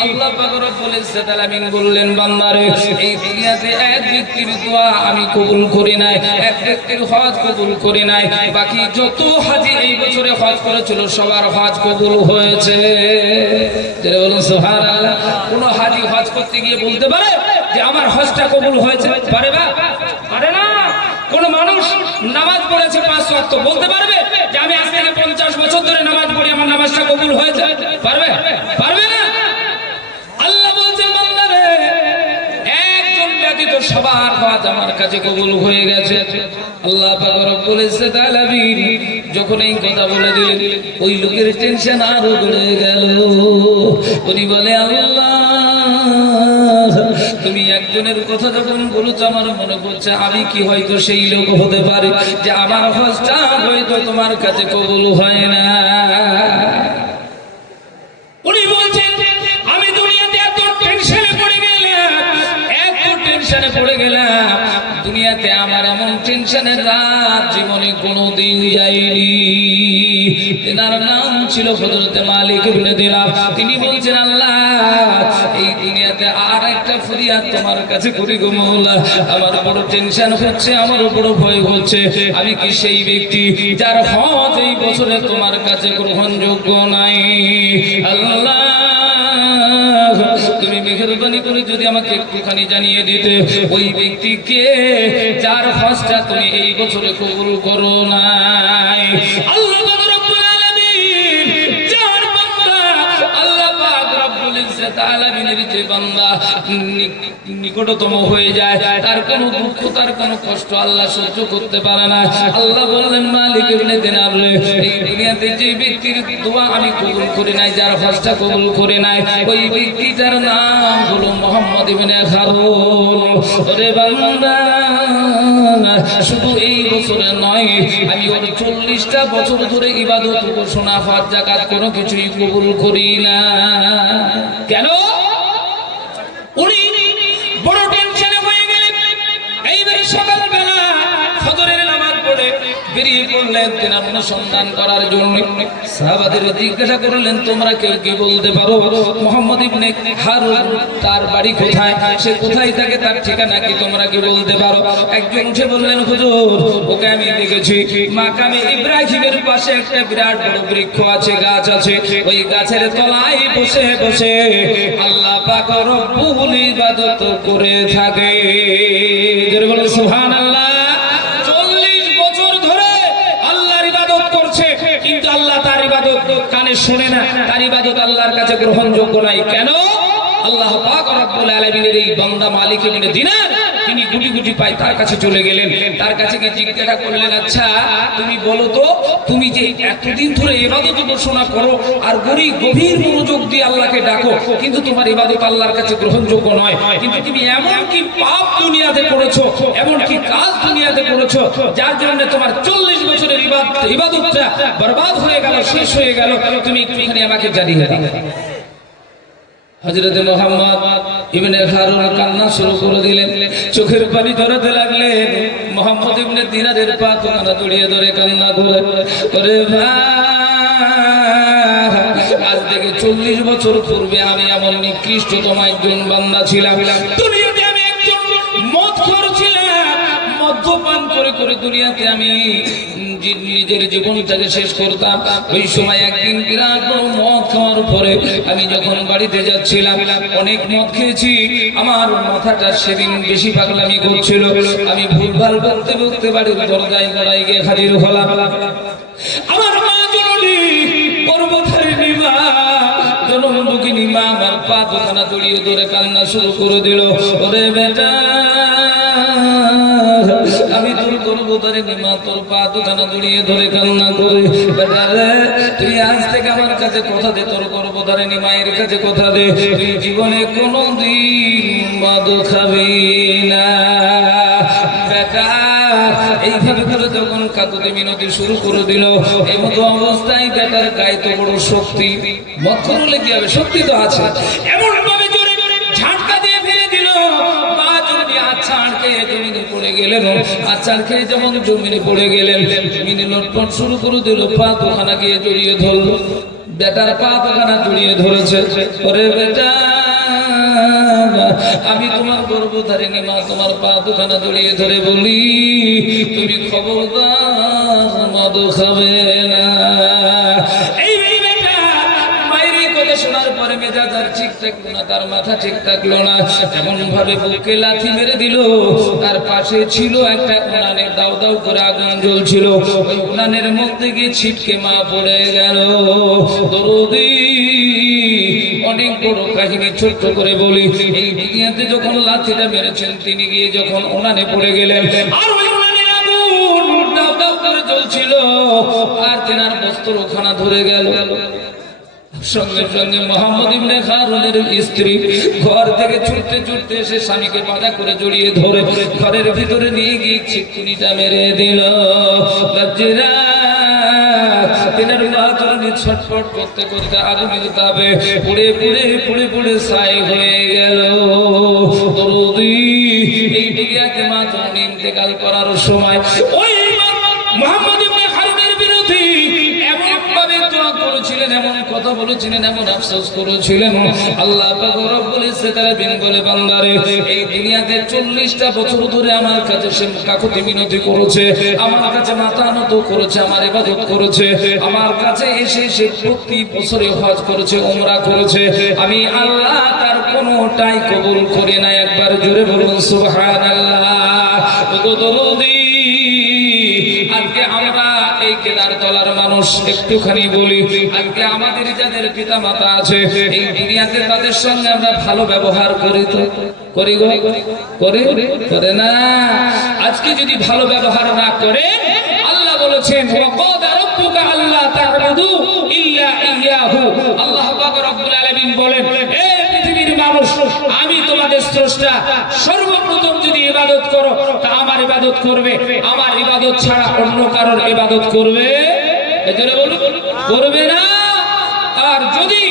আল্লাহ পাক রব্বুল ইজ্জত আলামিন বললেন বান্দারে এই দুনিয়াতে এক ব্যক্তির দোয়া আমি কবুল করি নাই, এক ব্যক্তির হজ কবুল করি নাই, বাকি যত হাজী এই বছরে হজ করেছিল সবার হজ কবুল হয়েছে। যেটা বলুন সুবহানাল্লাহ। কোন হাজী হজ করতে গিয়ে বলতে পারে যে আমার হজটা কবুল হয়েছে? পারে না, পারে না। কোন মানুষ নামাজ পড়েছে 5 ওয়াক্ত বলতে পারবে যে আমি আজ থেকে 50 বছর ধরে নামাজ পড়ি আমার নামাজটা কবুল হয়েছে? পারবে? পারবে না। আল্লাহ বলছেন বান্দারে একজন ব্যতীত সবার হজ আমার কাছে কবুল হয়ে গেছে। আল্লাহ পাক রব্বুল ইজ্জত আলামিন যখন এই কথা বলে দিলেন ওই লোকের টেনশন আরো বেড়ে গেল। উনি বলে আল্লাহ তুমি একজনের কথা যখন বলেছো আমার মনে পড়ছে আমি কি হয়তো সেই লোক হতে পারি যে আমার হজটা হয়তো তোমার কাছে কবুল হয় না। উনি বলছেন আমি দুনিয়াতে এত টেনশনে পড়ে গেলাম, এত টেনশনে পড়ে গেলাম, দুনিয়াতে আমার এমন টেনশনের রাত জীবনে কোনোদিন যায়নি। তেনার নাম ছিল হযরত মালিক ইবনে দিলার। তিনি বলছেন আল্লাহ এই দুনিয়াতে আর একটা ফরিয়াদ তোমার কাছে করি গো মাওলা, আমার বড় টেনশন হচ্ছে, আমার বড় ভয় হচ্ছে, আমি কি সেই ব্যক্তি যার হজ এই বছরে তোমার কাছে গ্রহণযোগ্য নাই? আল্লাহ তুমি মেহেরবানি করে যদি আমাকে একটুখানি জানিয়ে দিতে ওই ব্যক্তিকে যার হজটা তুমি এই বছরে কবুল করো নাই। আল্লাহ পাক রব্বুল আলামিন যার বান্দা আল্লাহ পাক রব্বুল রব্বুল ইজ্জত আলামিনের যে বান্দা নিকটতম হয়ে যায়, তার কোনো দুঃখ, তার কোনো কষ্ট আল্লাহ সহ্য করতে পারে না। আল্লাহ বললেন, মালিক ইবনে দিনার রে, এই দুনিয়াতে যে ব্যক্তির দোয়া আমি কবুল করি নাই, যার হজটা কবুল করে নাই, ওই ব্যক্তিটার নাম হলো মুহাম্মদ ইবনে হারুন। ওরে বান্দা, শুধু এই বছরে নয়, আমি ওর 40টা বছর ধরে ইবাদত, উপাসনা, হজ, যাকাত কোনো কিছুই কবুল করি না। কেন? উনি বড় টেনশনে হয়ে গেলেন। এইবার সকালবেলা ফজরের নামাজ পড়ে বেরিয়ে পড়লেন দিনার অনুসন্ধান করার জন্য। সাহাবাদের জিজ্ঞাসা করলেন, তোমরা কেউ কি বলতে পারো মুহাম্মদ ইবনে হারুন তার বাড়ি কোথায়, সে কোথায় থাকে, তার ঠিকানা কি তোমরা কি বলতে পারো? একজন উঠে বললেন, হুজুর, ওকে আমি দেখেছি মাকামে ইব্রাহিমের পাশে একটা বিরাট বড় বৃক্ষ আছে, গাছ আছে, ওই গাছের তলায় বসে বসে আল্লাহ পাক রব্বুল ইবাদত করে থাকে। জোরে বলেন সুবহানাল্লাহ। 40 বছর ধরে আল্লাহর ইবাদত করছে, কিন্তু আল্লাহ তার ইবাদত কানে শুনে না, তার ইবাদত আল্লাহর কাছে গ্রহণযোগ্য নাই। কেন? আল্লাহ পাক রব্বুল আলামিনের এই বান্দা মালিক ইবনে দিনার, তিনি গুটি গুটি পায় তার কাছে চলে গেলেন। তার কাছে গিয়ে জিজ্ঞাসা করলেন, আচ্ছা তুমি বলো তো, তুমি যে এতদিন ধরে ইবাদত উপাসনা করো আর গভীর মনোযোগ দিয়ে আল্লাহকে ডাকো, কিন্তু তোমার ইবাদত আল্লাহর কাছে গ্রহণযোগ্য নয়, কিন্তু তুমি এমন কি পাপ দুনিয়াতে করেছো, এমন কি কাজ দুনিয়াতে করেছো, যার জন্য তোমার 40 বছরের ইবাদতটা বরবাদ হয়ে গেল, শেষ হয়ে গেল, তুমি একটুখানি আমাকে জানিয়ে দাও। হযরত মুহাম্মদ ইবনে হারুন কান্না শুরু করে দিলেন, চোখের পানি ঝরাতে লাগলেন। মুহাম্মদ ইবনে দিনারের পা দুখানা জড়িয়ে ধরে কান্না করে, ওরে ভাই, আজ থেকে 40 বছর পূর্বে আমি এমন নিকৃষ্টতম একজন বান্দা ছিলাম। দুনিয়াতে আমি একজন মদখোর ছিলাম, মদ্যপান করে করে দুনিয়াতে আমি নিজের জীবনটাকে শেষ করতাম। ওই সময় একদিন বিরাট বড় মদ খাওয়ার পরে আমি যখন বাড়িতে যাচ্ছিলাম, অনেক মদ খেয়েছি, আমার মাথাটা সেদিন বেশি পাগলামি করছিল। আমি ভুলভাল বলতে বলতে বাড়ির দরজায় গড়াই গিয়ে হাজির হলাম। আমার মা জননী, গর্ভধারিণী মা, জনমদুকিনী মা আমার পা দুখানা জড়িয়ে ধরে কান্না শুরু করে দিল। ওরে বেটা, আমি তোর গর্ভধারিণী মা, তোর পা দুখানা জড়িয়ে ধরে কান্না করে, বেটা রে, তুই আজ থেকে আমার কাছে কথা দে, তোর গর্ভধারিণী মায়ের কাছে কথা দে, তুই জীবনে কোনোদিন মদ খাবি না। বেটা এইভাবে করে যখন কাকুতি মিনতি শুরু করে দিল, এই মতো অবস্থায় বেটার গায়ে তো বড় শক্তি, মদ করলে কি হবে, শক্তি তো আছে, এমন ভাবে জোরে ঝাটকা দিয়ে ফেলে দিল। মা যদি আছাড় খেয়ে জমিনে পড়ে গেলেন, আছাড় খেয়ে যেমন জমিনে পড়ে গেলেন, জমিনে লটপট শুরু করে দিল, পা দুখানা গিয়ে জড়িয়ে ধরলো। বেটার পা দুখানা জড়িয়ে ধরেছে। ওরে বেটা, আমি তোমার গর্ভধারিণী মা, তোমার পা দুখানা জড়িয়ে ধরে বলি, তুমি খবরদার মদ খাবে না। এই বেটা মায়ের কথা শোনার পরে মেজাজ আর ঠিক থাকলো না, তার মাথা ঠিক থাকলো না, এমন ভাবে বুকে লাথি মেরে দিল। তার পাশে ছিল একটা উনানে, দাও দাও করে আগুন জ্বলছিল, ওই উনানের মধ্যে গিয়ে ছিটকে মা পড়ে গেল। দরদি, অনেক বড় কাহিনী ছোট্ট করে বলি। এই দুনিয়াতে যখন লাঠিটা মেরেছেন, তিনি গিয়ে যখন উনানে পড়ে গেলেন, আর ওই উনানের আগুন দাও দাও করে জ্বলছিল, আর তেনার বস্ত্রখানা ধরে গেল। সঙ্গে সঙ্গে মুহাম্মদ ইবনে হারুনের স্ত্রী ঘর থেকে ছুটতে ছুটতে এসে স্বামীকে বাঁধা করে জড়িয়ে ধরে ঘরের ভিতরে নিয়ে গিয়ে ছিটকুনিটা মেরে দিল। লজ্জিরা তেনার মাতরণী ছটফট করতে করতে আগুনের তাপে পুড়ে পুড়ে পুড়ে পুড়ে ছাই হয়ে গেল। দরদি, এই দুনিয়াতে মাতরণী ইন্তেকাল করার সময় ওই মুহাম্মদ ইবনে হারুনের বিরোধী এমন ভাবে দোয়া করেছিলেন, এমন কথা বলেছিলেন, এমন আফসোস করেছিলেন। আল্লাহ পাক রব্বুল ইজ্জত বিন বলে, বান্দারে, এই দুনিয়াতে 40টা বছর ধরে আমার কাছে সে কাকুতি মিনতি করেছে, আমার কাছে মাথা নত করেছে, আমার ইবাদত করেছে, আমার কাছে এসে সে প্রতি বছরে হজ করেছে, উমরা করেছে, আমি আল্লাহ তার কোনোটাই কবুল করি না। একবার জোরে বলুন সুবহানাল্লাহ। আজকে আমরা এই কেদারতলার মানুষ একটুখানি বলি, আজকে আমাদের যাদের পিতা মাতা আছে এই দুনিয়াতে তাদের সঙ্গে আমরা ভালো ব্যবহার করি তো করি গো, করে না। আজকে যদি ভালো ব্যবহার না করে, আল্লাহ বলেছেন ওয়াকাদা রাব্বুকা আল্লা তা'বুদু ইল্লা ইয়্যাহু, আল্লাহ পাক রব্বুল আলামিন বলেন, হে পৃথিবীর মানুষ, আমি তোমাদের স্রষ্টা, সর্বপ্রথম যদি ইবাদত করো তা আমার ইবাদত করবে, আমার ইবাদত ছাড়া অন্য কারোর ইবাদত করবে এজন্য বলুন করবে না। আর যদি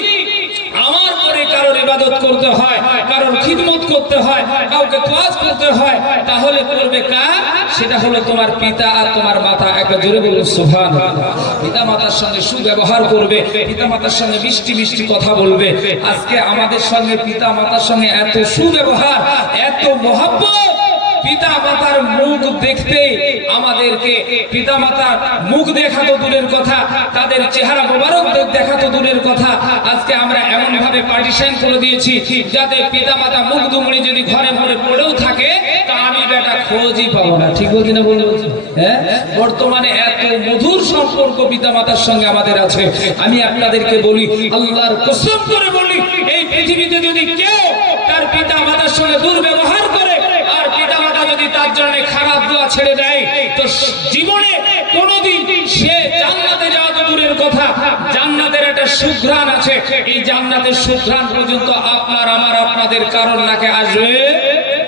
আমার পরে কারোর ইবাদত করতে হয়, কারোর খিদমত করতে হয়, কাউকে তোয়াজ করতে হয়, তাহলে করবে কার? সেটা হলো তোমার পিতা আর তোমার মাতা। একবার জোরে বলুন সুবহানাল্লাহ। পিতা মাতার সঙ্গে সুব্যবহার করবে, পিতা মাতার সঙ্গে মিষ্টি মিষ্টি কথা বলবে। আজকে আমাদের সঙ্গে পিতা মাতার সঙ্গে এত সুব্যবহার, এত মহব্বত, পিতা মাতার মুখ দেখতে আমাদেরকে, পিতা মাতার মুখ দেখা তো দূরের কথা, তাদের চেহারা মোবারক দেখা তো দূরের কথা, আজকে আমরা এমন ভাবে পার্টিশন করে দিয়েছি যাতে পিতা মাতা মুখ দুমড়ি যদি ঘরে ঘরে পড়েও থাকে তা আমি বেটা খোঁজই পাবো না। ঠিক বলছি না বলবো? হ্যাঁ, বর্তমানে এত মধুর সম্পর্ক পিতা মাতার সঙ্গে আমাদের আছে। আমি আপনাদেরকে বলি, আল্লাহর কসম করে বলি, এই পৃথিবীতে যদি কেউ তার পিতা মাতার সঙ্গে দুর্ব্যবহার করে আর পিতা মাতা যদি তার জন্য খারাপ দোয়া ছেড়ে দেয়, তো জীবনে কোনোদিন সে জান্নাতে যাওয়া তো দূরের কথা, জান্নাতের একটা সুঘ্রাণ আছে, এই জান্নাতের সুঘ্রাণ পর্যন্ত আপনার আমার আপনাদের কারণ নাকে আসবে?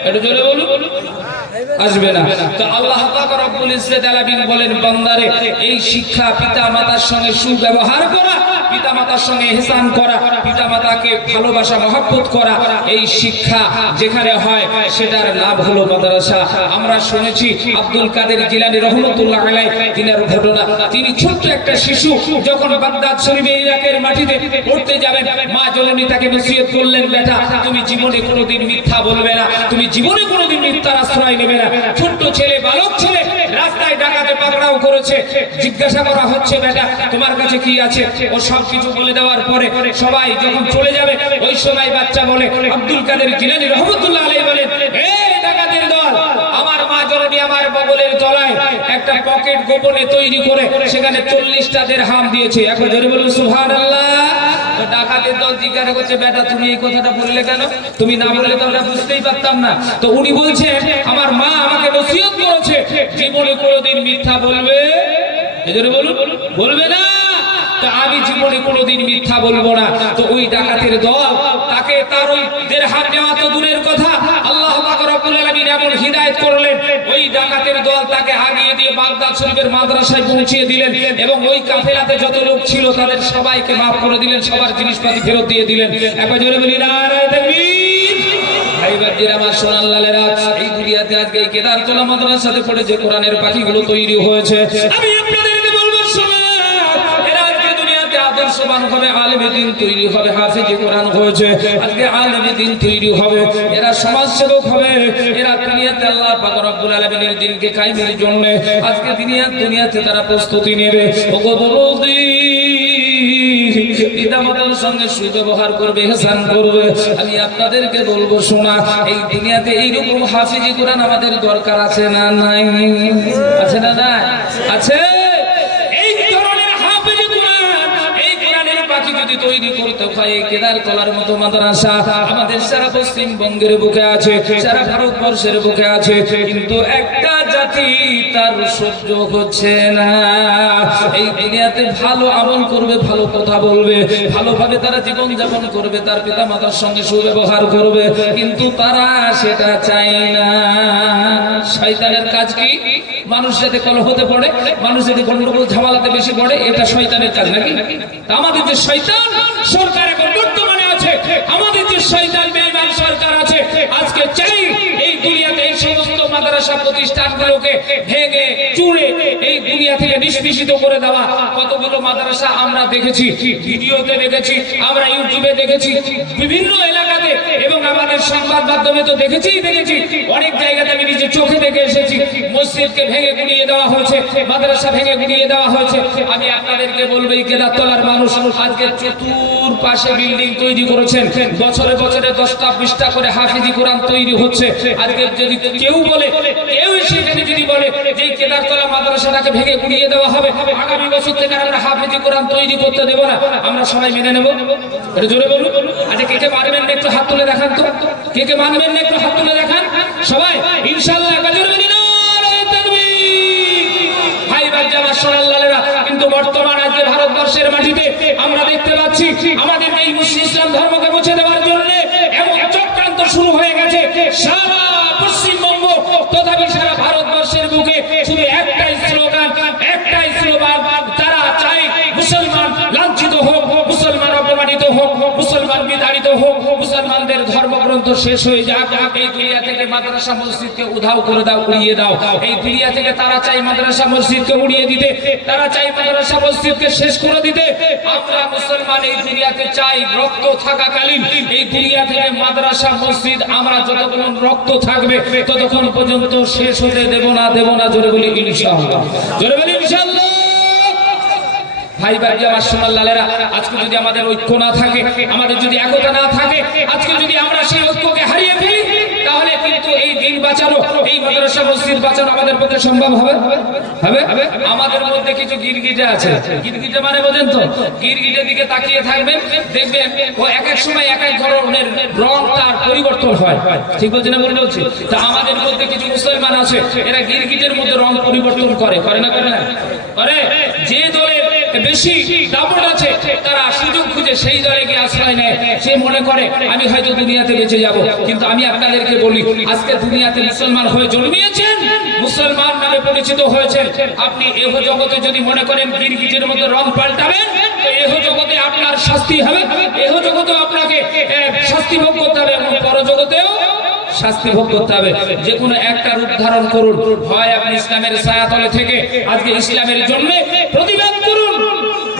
একটু জোরে বলুন, আসবে না। তো আল্লাহ পাক রব্বুল ইজ্জত আলামিন বলেন, বান্দারে এই শিক্ষা, পিতা মাতার সঙ্গে সুব্যবহার করা, পিতা মাতার সঙ্গে ইহসান করা, পিতা মাতাকে ভালোবাসা মহব্বত করা, এই শিক্ষা যেখানে হয় সেটার নাম হলো মাদ্রাসা। আমরা শুনেছি আব্দুল কাদের জিলানী রহমতুল্লাহ আলাইহি তিনার ঘটনা। তিনি ছোট্ট একটা শিশু যখন বাগদাদ শরীফে ইরাকের মাটিতে পড়তে যাবেন, মা জননী তাকে নসিহত করলেন, বেটা তুমি জীবনে কোনোদিন মিথ্যা বলবে না, তুমি জীবনে কোনোদিন মিথ্যার আশ্রয় নেবে না। ছোট্ট ছেলে, বালক ছেলে, রাস্তায় ডাকাতে পাকড়াও করেছে, জিজ্ঞাসা করা হচ্ছে, বেটা তোমার কাছে কি আছে? ও সব কিছু বলে দেওয়ার পরে সবাই যখন চলে যাবে, ওই সময় বাচ্চা বলে, আব্দুল কাদের জিলানী রহমতুল্লাহ আলাইহি বলেন, এই ডাকাতের দল, আমার মা জননী আমার বগলের তলায় একটা পকেট গোপনে তৈরি করে সেখানে 40টা দিরহাম দিয়েছে। একবার জোরে বলুন সুবহানাল্লাহ। তো ডাকাতের দল জিজ্ঞাসা করছে, বেটা তুমি এই কথাটা বললে কেন? তুমি না বললে তো আমরা বুঝতেই পারতাম না। তো উনি বলছেন, আমার মা আমাকে নসিহত করেছে জীবনে কোনোদিন মিথ্যা বলবে, এজন্য বলুন বলবে না। তো আমি জীবনে কোনোদিন মিথ্যা বলবো না। তো ওই ডাকাতের দল তাকে তার ওই দিরহাম নেওয়া তো দূরের কথা, আল্লাহ পাক রব্বুল আলামিন এমন হিদায়াত করলেন, ওই ডাকাতের দল তাকে আগিয়ে দিয়ে বাগদাদ শরীফের মাদ্রাসায় পৌঁছিয়ে দিলেন এবং ওই কাফেলাতে যত লোক ছিল তাদের সবাইকে মাফ করে দিলেন, সবার জিনিসপাতি ফেরত দিয়ে দিলেন। একবার জোরে বলি নারে তাকবীর। ভাইবাদিরা আমার সোনাল্লালেরা, এই দুনিয়াতে আজকে এই কেদারতলা মাদ্রাসাতে পড়ে যে কোরআনের পাখিগুলো তৈরি হয়েছে, আমি আপনাদেরকে বলবো শোনা, এরা আজকে দুনিয়াতে আদর্শবান হবে, আলেমে দ্বীন তৈরি হবে, হাফেজে কোরআন হয়েছে, আজকে আলেমে দ্বীন তৈরি হবে, এরা সমাজসেবক হবে, এরা দুনিয়াতে আল্লাহ পাক রব্বুল আলামিনের দ্বীনকে কায়েমের জন্য আজকে দুনিয়াতে তারা প্রস্তুতি নেবে। ওগো বলদি, পিতা মাতার সঙ্গে সুব্যবহার করবে, ইহসান করবে। আমি আপনাদেরকে বলবো শোনা, এই দুনিয়াতে এইরকম হাফিজি কোরআন আমাদের দরকার আছে না নাই? আছে না নাই? আছে। এই ধরনের হাফিজি কোরআন, এই কোরআনের পাখি যদি তৈরি করতে হয়, এই কেদারতলার মতো মাদ্রাসা আমাদের সারা পশ্চিমবঙ্গের বুকে আছে, সারা ভারতবর্ষের বুকে আছে, কিন্তু একটা জাতি তার সহ্য হচ্ছে না। এই দুনিয়াতে ভালো আমল করবে, ভালো কথা বলবে, ভালোভাবে তারা জীবন যাপন করবে, তার পিতা মাতার সঙ্গে সুব্যবহার করবে, কিন্তু তারা সেটা চায় না। শয়তানের কাজ কি? মানুষ যাতে কলহতে পড়ে, মানুষ যদি গন্ডগোল ঝামেলাতে বেশি পড়ে, এটা শয়তানের কাজ নাকি? আমাদের যে শয়তান সরকার এখন বর্তমানে আছে, আমাদের যে শয়তান বেঈমান সরকার আছে, আজকে চাই এই দুনিয়াতে এই সমস্ত মাদ্রাসা প্রতিষ্ঠানগুলোকে ভেঙে চুরে এই দুনিয়া থেকে নিষ্পেষিত করে দেওয়া। কতগুলো মাদ্রাসা আমরা দেখেছি, ভিডিওতে দেখেছি, আমরা ইউটিউবে দেখেছি, বিভিন্ন এলাকাতে এবং আমাদের সংবাদ মাধ্যমে তো দেখেছি অনেক জায়গাতে আমি নিজে চোখে দেখে এসেছি মসজিদকে ভেঙে গুড়িয়ে দেওয়া হয়েছে, মাদ্রাসা ভেঙে গুড়িয়ে দেওয়া হয়েছে। আমি আপনাদেরকে বলবো এই কেদারতলার মানুষ আজকে চতুর্পাশে বিল্ডিং তৈরি করেছেন, বছরে বছরে 10টা 20টা করে হাফিজি কোরআন তৈরি হচ্ছে। আজকে যদি কেউ সেখানে যদি বলে যে কেদারতলা মাদ্রাসাটাকে ভেঙে গুড়িয়ে দেওয়া হবে, আগামী বছর থেকে আমরা হাফিজি কোরআন তৈরি করতে দেব না, আমরা সবাই মেনে নেব? এটা জোরে বলুন। আচ্ছা কে কে মানবেন না একটু হাত তুলে দেখান তো, কে কে মানবেন না একটু হাত তুলে দেখান সবাই ইনশাআল্লাহ। কিন্তু বর্তমান আজকে ভারতবর্ষের মাটিতে আমরা দেখতে পাচ্ছি আমাদের এই মুসলিম ইসলাম ধর্মকে মুছে দেওয়ার জন্য এমন চক্রান্ত শুরু হয়ে গেছে সারা পশ্চিমবঙ্গ তথা সারা ভারতবর্ষের বুকে শুধু একটাই স্লোগান, তারা চায় মুসলমান লাঞ্ছিত হোক, মুসলমান অপমানিত হোক, মুসলমান বিতাড়িত হোক, মুসলমানদের ধর্মগ্রন্থ শেষ হয়ে যাক। এই দুনিয়া থেকে মাদ্রাসা মসজিদকে উধাও করে দাও, উড়িয়ে দাও। এই দুনিয়া থেকে তারা চায় মাদ্রাসা মসজিদকে উড়িয়ে দিতে, তারা চায় মাদ্রাসা মসজিদকে শেষ করে দিতে। আমরা মুসলমান এই দুনিয়াতে চাই রক্ত থাকাকালীন এই দুনিয়া থেকে মাদ্রাসা মসজিদ আমরা যতক্ষণ রক্ত থাকবে ততক্ষণ পর্যন্ত শেষ হতে দেব না। জোরে বলি ইনশাআল্লাহ, জোরে বলি ইনশাআল্লাহ। ভাই ভাই আমার সোনার লালেরা, আজকে যদি আমাদের ঐক্য না থাকে, আমাদের যদি একতা না থাকে, আজকে যদি আমরা সেই ঐক্যকে হারিয়ে ফেলি, তাহলে কিন্তু এই দিন বাঁচানো, এই মাদ্রাসা মসজিদ বাঁচানো আমাদের পক্ষে সম্ভব হবে? আমাদের মধ্যে কিছু গিরগিটে আছে। গিরগিটে মানে বোঝেন তো? গিরগিটের দিকে তাকিয়ে থাকবেন, দেখবেন ও এক এক সময় এক এক ধরনের রং তার পরিবর্তন হয়। ঠিক বলছি না বলছি? তা আমাদের মধ্যে কিছু মুসলমান আছে, এরা গিরগিটের মধ্যে রং পরিবর্তন করে না? করে। যে দলের বেশি দাপট আছে তারা সুযোগ খুঁজে সেই দলে গিয়ে আশ্রয় নেয়। সে মনে করে আমি হয়তো দুনিয়াতে বেঁচে যাব। কিন্তু আমি আপনাদেরকে বলি, আজকে দুনিয়াতে মুসলমান হয়ে জন্মিয়েছেন, মুসলমান নামে পরিচিত হয়েছেন। আপনি এহ জগতে যদি মনে করেন গিরগিটের মধ্যে রং পাল্টাবেন, তো এহ জগতে আপনার শাস্তি হবে, এহ জগতেও আপনাকে শাস্তি ভোগ করতে হবে এবং পরজগতেও শাস্তি ভোগ করতে হবে। যে কোনো একটা রূপ ধারণ করুন, হয় আপনি ইসলামের ছায়াতলে থেকে আজকে ইসলামের জন্য প্রতিবাদ করুন,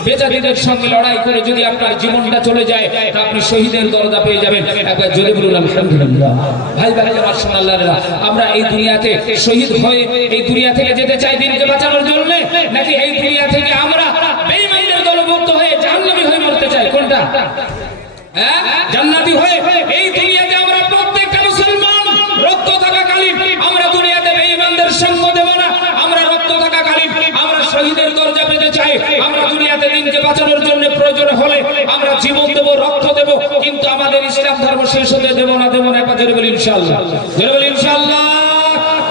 বেজাতিদের সঙ্গে লড়াই করে যদি আপনার জীবনটা চলে যায় তা আপনি শহীদের দরজা পেয়ে যাবেন। একবার জোরে বলুন আলহামদুলিল্লাহ। ভাই ভাই আমার সোনাল্লাহরা, আমরা এই দুনিয়াতে শহীদ হয়ে এই দুনিয়া থেকে যেতে চাই দিনকে বাঁচানোর জন্য, নাকি এই দুনিয়া থেকে আমরা বেঈমানদের দলভুক্ত হয়ে জাহান্নামী হয়ে মরতে চাই? কোনটা? জান্নাতি হয়ে এই দুনিয়াতে আমরা প্রত্যেকটা মুসলমান রক্ত থাকাকালীন আমরা দুনিয়াতে বেঈমানদের সঙ্গ দেব না। আমরা রক্ত থাকাকালীন আমরা শহীদের দরজা পেতে চাই। আমরা দুনিয়াতে দিনকে বাঁচানোর জন্য প্রয়োজন হলে আমরা জীবন দেব, রক্ত দেব, কিন্তু আমাদের ইসলাম ধর্ম শেষ হতে দেব না। একবার জোরে বলি ইনশাআল্লাহ, জোরে বলি ইনশাআল্লাহ।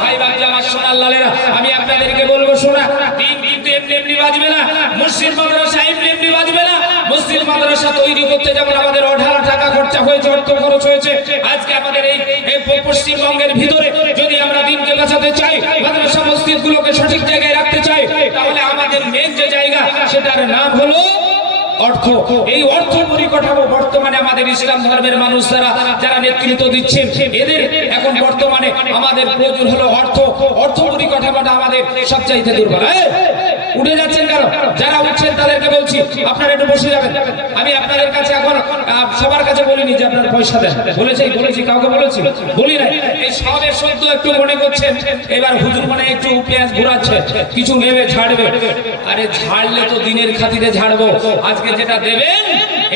ভাই ভাই আমার সোনার লালেরা, আমি আপনাদেরকে বলবো, শোনা, দিন কিন্তু এমনি বাজবে না, মসজিদ মাদ্রাসা এমনি বাজবে না। মসজিদ মাদ্রাসা তৈরি করতে যেমন আমাদের অঢাল টাকা খরচা হয়েছে, অর্থ খরচ হয়েছে, আজকে আমাদের এই পশ্চিমবঙ্গের ভিতরে যদি আমরা দিনকে বাঁচাতে চাই, মাদ্রাসা মসজিদগুলোকে সঠিক জায়গায় রাখতে চাই, তাহলে আমাদের মেন যে জায়গা সেটার নাম হলো অর্থ। এই অর্থ পরিকাঠামো বর্তমানে আমাদের ইসলাম ধর্মের মানুষ যারা নেতৃত্ব দিচ্ছেন, এদের এখন বর্তমানে আমাদের প্রয়োজন হলো অর্থ পরিকাঠামোটা আমাদের সবচাইতে দুর্বল। উঠে যাচ্ছেন কেন? যারা উঠছেন তাদেরকে বলছি আপনারা একটু বসে যাবেন। আমি আপনাদের কাছে এখন সবার কাছে বলিনি যে আপনারা পয়সা দেন, বলেছি কাউকে বলি নাই। এই সবের শব্দ একটু মনে করছেন এবার হুজুর মানে একটু পেঁয়াজ ঘুরাচ্ছে, কিছু নেবে ছাড়বে। আরে ছাড়লে তো দিনের খাতিরে ছাড়বো। আজকে যেটা দেবেন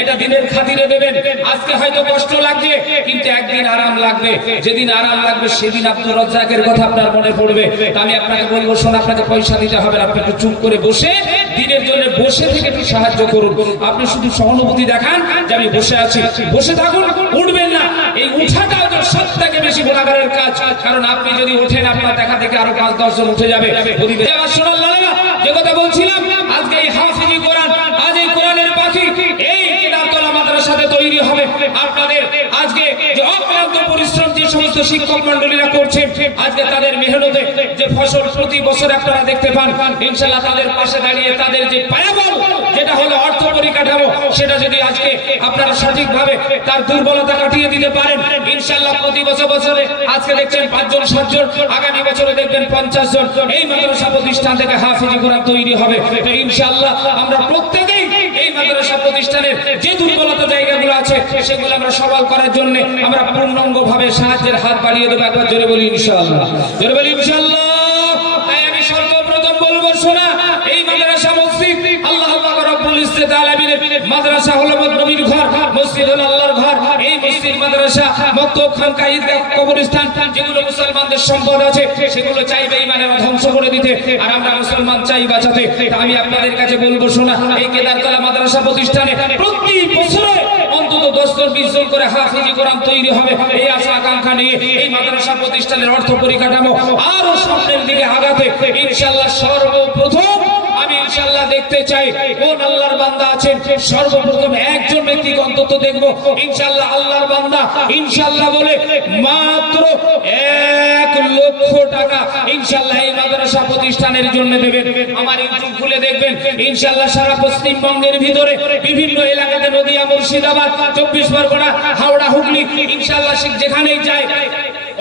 এটা দিনের খাতিরে দেবেন। আজকে হয়তো কষ্ট লাগবে, কিন্তু একদিন আরাম লাগবে। যেদিন আরাম লাগবে সেদিন আব্দুর রাজ্জাকের কথা আপনার মনে পড়বে। আমি আপনাকে বলবো, শোন, আপনাকে পয়সা দিতে হবে না, আপনি একটু চুপ করে বসে দিনের জন্য বসে থেকে একটু সাহায্য করুন। আপনি শুধু সহানুভূতি দেখান যে আমি বসে আছি, বসে থাকুন, উঠবেন না। এই উঠাটা সব থেকে বেশি গুনাহগারের কাজ, কারণ আপনি যদি ওঠেন আপনার দেখা থেকে আরো 5-10 জন উঠে যাবে। আমার সোনার লালেরা, যে কথা বলছিলাম, আজকে এই হাফিজি কোরআন, আজ এই কোরআনের পাখি এই কেদারতলা মাদ্রাসাতে তৈরি হবে। আপনাদের আজকে যে অক্লান্ত পরিশ্রম যে সমস্ত শিক্ষক মন্ডলীরা করছেন, আজকে তাদের মেহনতে যে ফসল প্রতি বছর আপনারা দেখতে পান, ইনশাআল্লাহ তাদের পাশে দাঁড়িয়ে তাদের যে পায়াবল যেটা হলো অর্থ পরিকাঠামো, সেটা যদি আজকে আপনারা সঠিকভাবে তার দুর্বলতা কাটিয়ে দিতে পারেন, ইনশাআল্লাহ প্রতি বছরে আজকে দেখছেন 5 জন 7 জন, আগামী বছরে দেখবেন 50 জন এই মাদ্রাসা প্রতিষ্ঠান থেকে হাফিজি কোরআন তৈরি হবে। ইনশাআল্লাহ আমরা প্রত্যেকেই এই মাদ্রাসা প্রতিষ্ঠানের যে দুর্বলতা জায়গাগুলো আছে সেগুলো আমরা সবল করার জন্য আমরা পূর্ণাঙ্গভাবে সাহায্যের হাত বাড়িয়ে দেবো। একবার জোরে বলি ইনশাআল্লাহ, জোরে বলি ইনশাআল্লাহ। তাই আমি সর্বপ্রথম বলবো, শোনা, এই মাদ্রাসা মসজিদ আল্লাহ পাক রব্বুল ইজ্জত আলামিনের মাদ্রাসা হলো নবীর ঘর, মসজিদ হলো আল্লাহর ঘর। এই মসজিদ, মাদ্রাসা, মক্তব, খানকা, ঈদগাহ, কবরস্থান যেগুলো মুসলমানদের সম্পদ আছে সেগুলো চাইবে ইমানেরা ধ্বংস করে দিতে, আর আমরা মুসলমান চাই বাঁচাতে। তা আমি আপনাদের কাছে বলবো, শোনা, এই কেদারতলা মাদ্রাসা প্রতিষ্ঠানে প্রতি বছরে অন্তত 10-20 জন করে হাফেজি কোরআন তৈরি হবে। এই আশা আকাঙ্ক্ষা নিয়ে এই মাদ্রাসা প্রতিষ্ঠানের অর্থ পরিকাঠামো আরো সামনের দিকে আগাতে ইনশাআল্লাহ সর্বপ্রথম আমি ইনশাআল্লাহ দেখতে চাই কোন আল্লাহর বান্দা আছেন। সর্বপ্রথম একজন ব্যক্তিকে অন্তত দেখবো ইনশাআল্লাহ আল্লাহর বান্দা ইনশাআল্লাহ বলে মাত্র 1 লক্ষ টাকা ইনশাআল্লাহ এই মাদ্রাসা প্রতিষ্ঠানের জন্য দেবেন। আমার ইউটিউব খুলে দেখবেন ইনশাআল্লাহ সারা পশ্চিমবঙ্গের ভিতরে বিভিন্ন এলাকাতে, নদিয়া, মুর্শিদাবাদ, 24 পরগনা, হাওড়া, হুগলি, ইনশাআল্লাহ যেখানেই যায়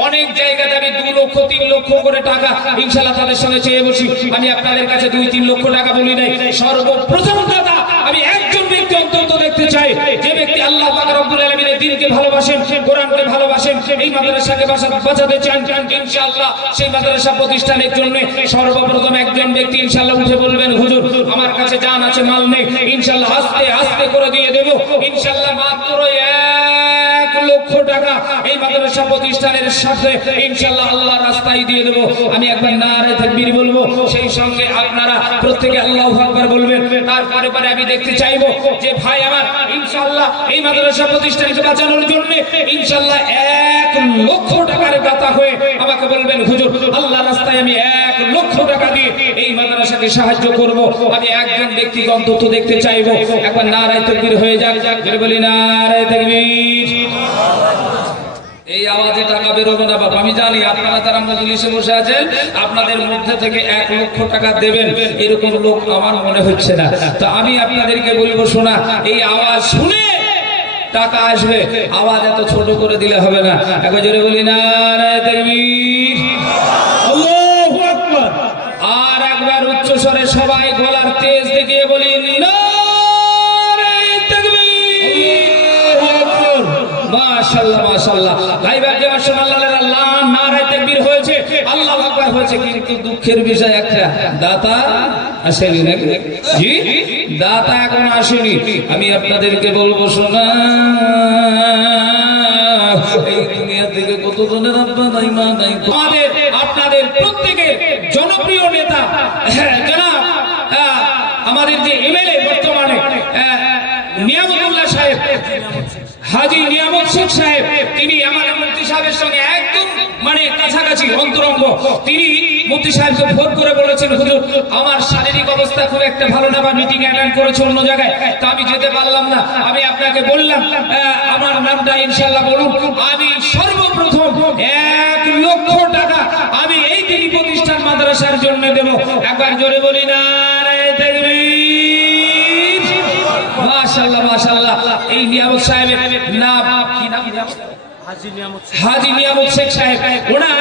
অনেক জায়গাতে আমি 2 লক্ষ 3 লক্ষ করে টাকা ইনশাআল্লাহ তাদের সঙ্গে চেয়ে বসি। আমি আপনাদের কাছে 2-3 লক্ষ টাকা বলি নাই। সর্বপ্রথম দাদা আমি একজন ব্যক্তি অন্তত দেখতে চাই, যে ব্যক্তি আল্লাহ পাক রব্বুল আলামিনের দ্বীনকে ভালোবাসেন, কোরআনকে ভালোবাসেন, এই মাদ্রাসাকে বাঁচাতে চান ইনশাআল্লাহ, সেই মাদ্রাসা প্রতিষ্ঠানের জন্য সর্বপ্রথম একজন ব্যক্তি ইনশাআল্লাহ উঠে বলবেন, হুজুর আমার কাছে জান আছে, মাল নেই, ইনশাআল্লাহ আস্তে আস্তে করে দিয়ে দেব ইনশাআল্লাহ মাত্র 1 লক্ষ টাকা এই মাদ্রাসা প্রতিষ্ঠানের সাথে ইনশাআল্লাহ আল্লাহর রাস্তায় দিয়ে দেব। আমি একবার নারে তাকবীর বলবো, সেই সঙ্গে আপনারা প্রত্যেকে আল্লাহু আকবার বলবেন। তারপরে পরে আমি দেখতে চাইবো যে ভাই আমার ইনশাআল্লাহ এই মাদ্রাসা প্রতিষ্ঠানকে বাঁচানোর জন্য ইনশাআল্লাহ 1 লক্ষ টাকার দাতা হয়ে আমাকে বলবেন, হুজুর আল্লাহর রাস্তায় আমি 1 লক্ষ টাকা দিয়ে এই মাদ্রাসাকে সাহায্য করব। আমি একজন ব্যক্তিকে অন্তত দেখতে চাইবো। একবার নারে তাকবীর হয়ে যাক, জোরে বলি নারে তাকবীর। এই আওয়াজে টাকা বেরোবে না বাবা, আমি জানি আপনারা যারা মজলিসে বসে আছেন আপনাদের মধ্যে থেকে 1 লক্ষ টাকা দেবেন এরকম লোক আমার মনে হচ্ছে না। তো আমি আপনাদেরকে বলবো, শোনা, এই আওয়াজ শুনে টাকা আসবে, আওয়াজ এত ছোট করে দিলে হবে না। একবার জোরে বলি নারে তাকবীর, আল্লাহু আকবার। আর একবার উচ্চ স্বরে সবাই গলার তেজ দেখিয়ে বলি নারে তাকবীর, মাশাআল্লাহ মাশাআল্লাহ। ভাই ভাই মাশাআল্লাহ, আল্লাহ নারে তাকবীর হয়েছে, আল্লাহু আকবার হয়েছে, কিন্তু দুঃখের বিষয় একটা, দাতা আসেনি নাকি? জি, দাতা এখন আসেনি। আমি আপনাদেরকে বলবো, শোনা, এই দুনিয়া থেকে কত জনের আব্বা নাই মা নাই, আমাদের আপনাদের প্রত্যেকের জনপ্রিয় নেতা জনাব আমাদের যে এমএলএ বর্তমানে নিয়ামতুল্লাহ সাহেব, হাজী নিয়ামত শেখ সাহেব, তিনি আমাদের মুফতি সাহেবের সঙ্গে একদম মানে কাছাকাছি অন্তরঙ্গ। তিনি মুফতি সাহেবকে ফোন করে বলেছেন, হুজুর আমার শারীরিক অবস্থা খুব একটা ভালো না, বা মিটিং অ্যাটেন্ড করেছে অন্য জায়গায়, তা আমি যেতে পারলাম না। আমি আপনাকে বললাম আমার নামটা ইনশাআল্লাহ বলুন। আমি সর্বপ্রথম 1 লক্ষ টাকা আমি এই দিনী প্রতিষ্ঠান মাদ্রাসার জন্য দেব। একবার জোরে বলি নারে তাকবীর, মাশাআল্লাহ মাশাআল্লাহ। এই নিয়ামত সাহেবের নাম কি? নাম হাজী নিয়ামত শেখ সাহেব। ওনার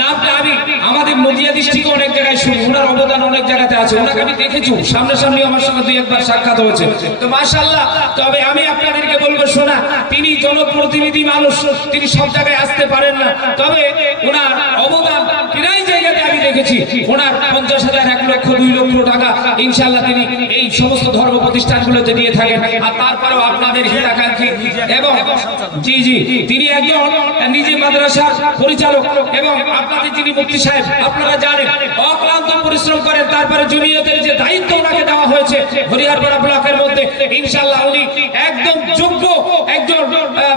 নামটা আমি আমাদের নদিয়া ডিস্ট্রিক্টে অনেক জায়গায় শুনি, ওনার অবদান অনেক জায়গাতে আছে। ওনাকে আমি দেখেছি, সামনাসামনি আমার সঙ্গে 2-1 সাক্ষাৎ হয়েছে, তো মাশাআল্লাহ। তবে আমি আপনাদেরকে বলবো, শোনা, তিনি জনপ্রতিনিধি মানুষ, তিনি সব জায়গায় আসতে পারেন না, তবে ওনার অবদান প্রায় জায়গাতে আমি দেখেছি। ওনার 50,000, 1 লক্ষ, 2 লক্ষ টাকা ইনশাআল্লাহ তিনি এই সমস্ত ধর্ম প্রতিষ্ঠানগুলোতে দিয়ে থাকেন। আর তারপরেও আপনাদের হিতাকাঙ্ক্ষী এবং জি জি তিনি একজন নিজে মাদ্রাসার পরিচালক, এবং আপনাদের যিনি মুফতি সাহেব আপনারা জানেন অক্লান্ত পরিশ্রম করেন। তারপরে জমিয়তের যে দায়িত্ব ওনাকে দেওয়া হয়েছে হরিহরপাড়া ব্লকের মধ্যে, ইনশাআল্লাহ উনি একদম যোগ্য একজন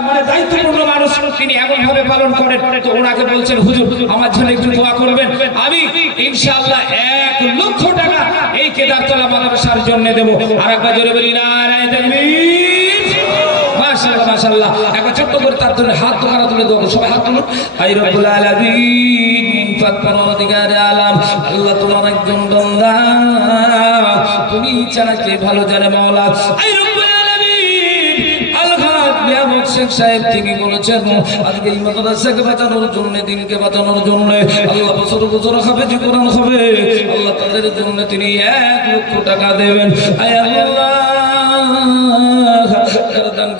মানে দায়িত্বপূর্ণ মানুষ, তিনি এমন ভাবে পালন করেন। তো ওনাকে বলছেন, হুজুর আমার জন্য একটু দোয়া করবেন, আমি ইনশাআল্লাহ 1 লক্ষ টাকা এই কেদারতলা মাদ্রাসার জন্য দেব। আর একবার জোরে বলি নারে তাকবীর, মাশাআল্লাহ মাশাআল্লাহ। একবার ছোট্ট করে তার জন্য হাত তোলা তুলে দেবো, সবাই হাত তুলুন। আই রব্বুল আলামিন, পাক পরওয়ারদিগারে আলাম, আল্লাহ তোমার একজন বান্দা, তুমি ছাড়া কে ভালো জানে মাওলা। আই রব্বুল আলামিন, আল-হাজ নিয়ামত শেখ সাহেব তিনি বলেছেন আজকে এই মাদ্রাসাকে বাঁচানোর জন্য, দিনকে বাঁচানোর জন্য আল্লাহ বছর বছর হাফেজি কোরআন হবে, আল্লাহ তাদের জন্য তিনি 1 লক্ষ টাকা দেবেন। আয় আল্লাহ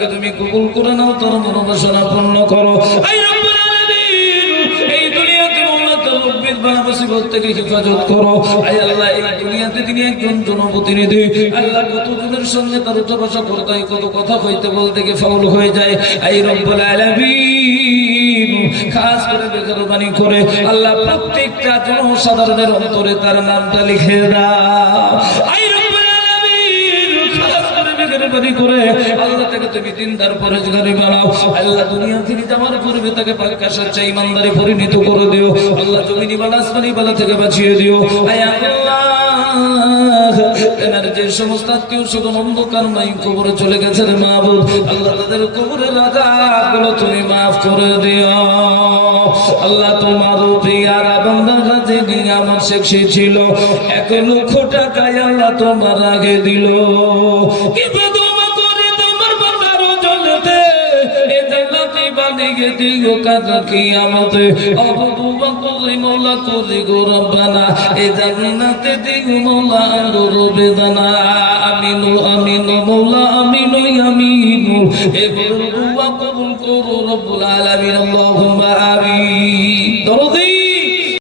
কাজটাকে তুমি কবুল করে নাও, তোর মনোবাসনা পূর্ণ করো। আই রব্বুল আলামিন, এই দুনিয়াতে আল্লাহ তোর রব্বির বালা মুসিবত থেকে হেফাজত করো। আই আল্লাহ, এই দুনিয়াতে তিনি একজন জনপ্রতিনিধি, আল্লাহ কতজনের সঙ্গে তার উঠা করতে হয়, কত কথা হইতে বলতে গিয়ে ফাউল হয়ে যায়। আই রব্বুল আলামিন, খাস করে মেহরবানি করে আল্লাহ প্রত্যেকটা জনসাধারণের অন্তরে তার নামটা লিখে দাও। আই রব্বুল আলামিন, খাস করে মেহরবানি করে আল্লাহ তাকে তুমি দিনদার পরেজগারি বানাও। আল্লাহ দুনিয়া থেকে যাওয়ার পূর্বে তাকে পাক্কা সচ্চা ইমানদারে পরিণত করে দিও। আল্লাহ জমিনি বালা আসমানি বালা থেকে বাঁচিয়ে দিও। আয় আল্লাহ, এনার যে সমস্ত আত্মীয় স্বজন অন্ধকারময় কবরে চলে গেছেন মাহবুব, আল্লাহ তাদের কবরের আযাবগুলো তুমি মাফ করে দিও। আল্লাহ তোমার প্রিয়ারা বান্দার কাছে নিয়ামত শেষে ছিল, 1 লক্ষ টাকায় আল্লাহ তোমার আগে দিল। কিন্তু দোয়া করে তোমার বান্দার জন্নতে এ জান্নাতি বানিয়ে দিও কাল কিয়ামতে। আবুবা করি মওলা করি গো রব্বানা, এ জান্নাতে দিও মওলা আনদুর বেদানা। আমিনু আমিনু মওলা আমিনু আমিনু, এ দোয়া কবুল করো রব্বুল আলামিন। আল্লাহুম্মা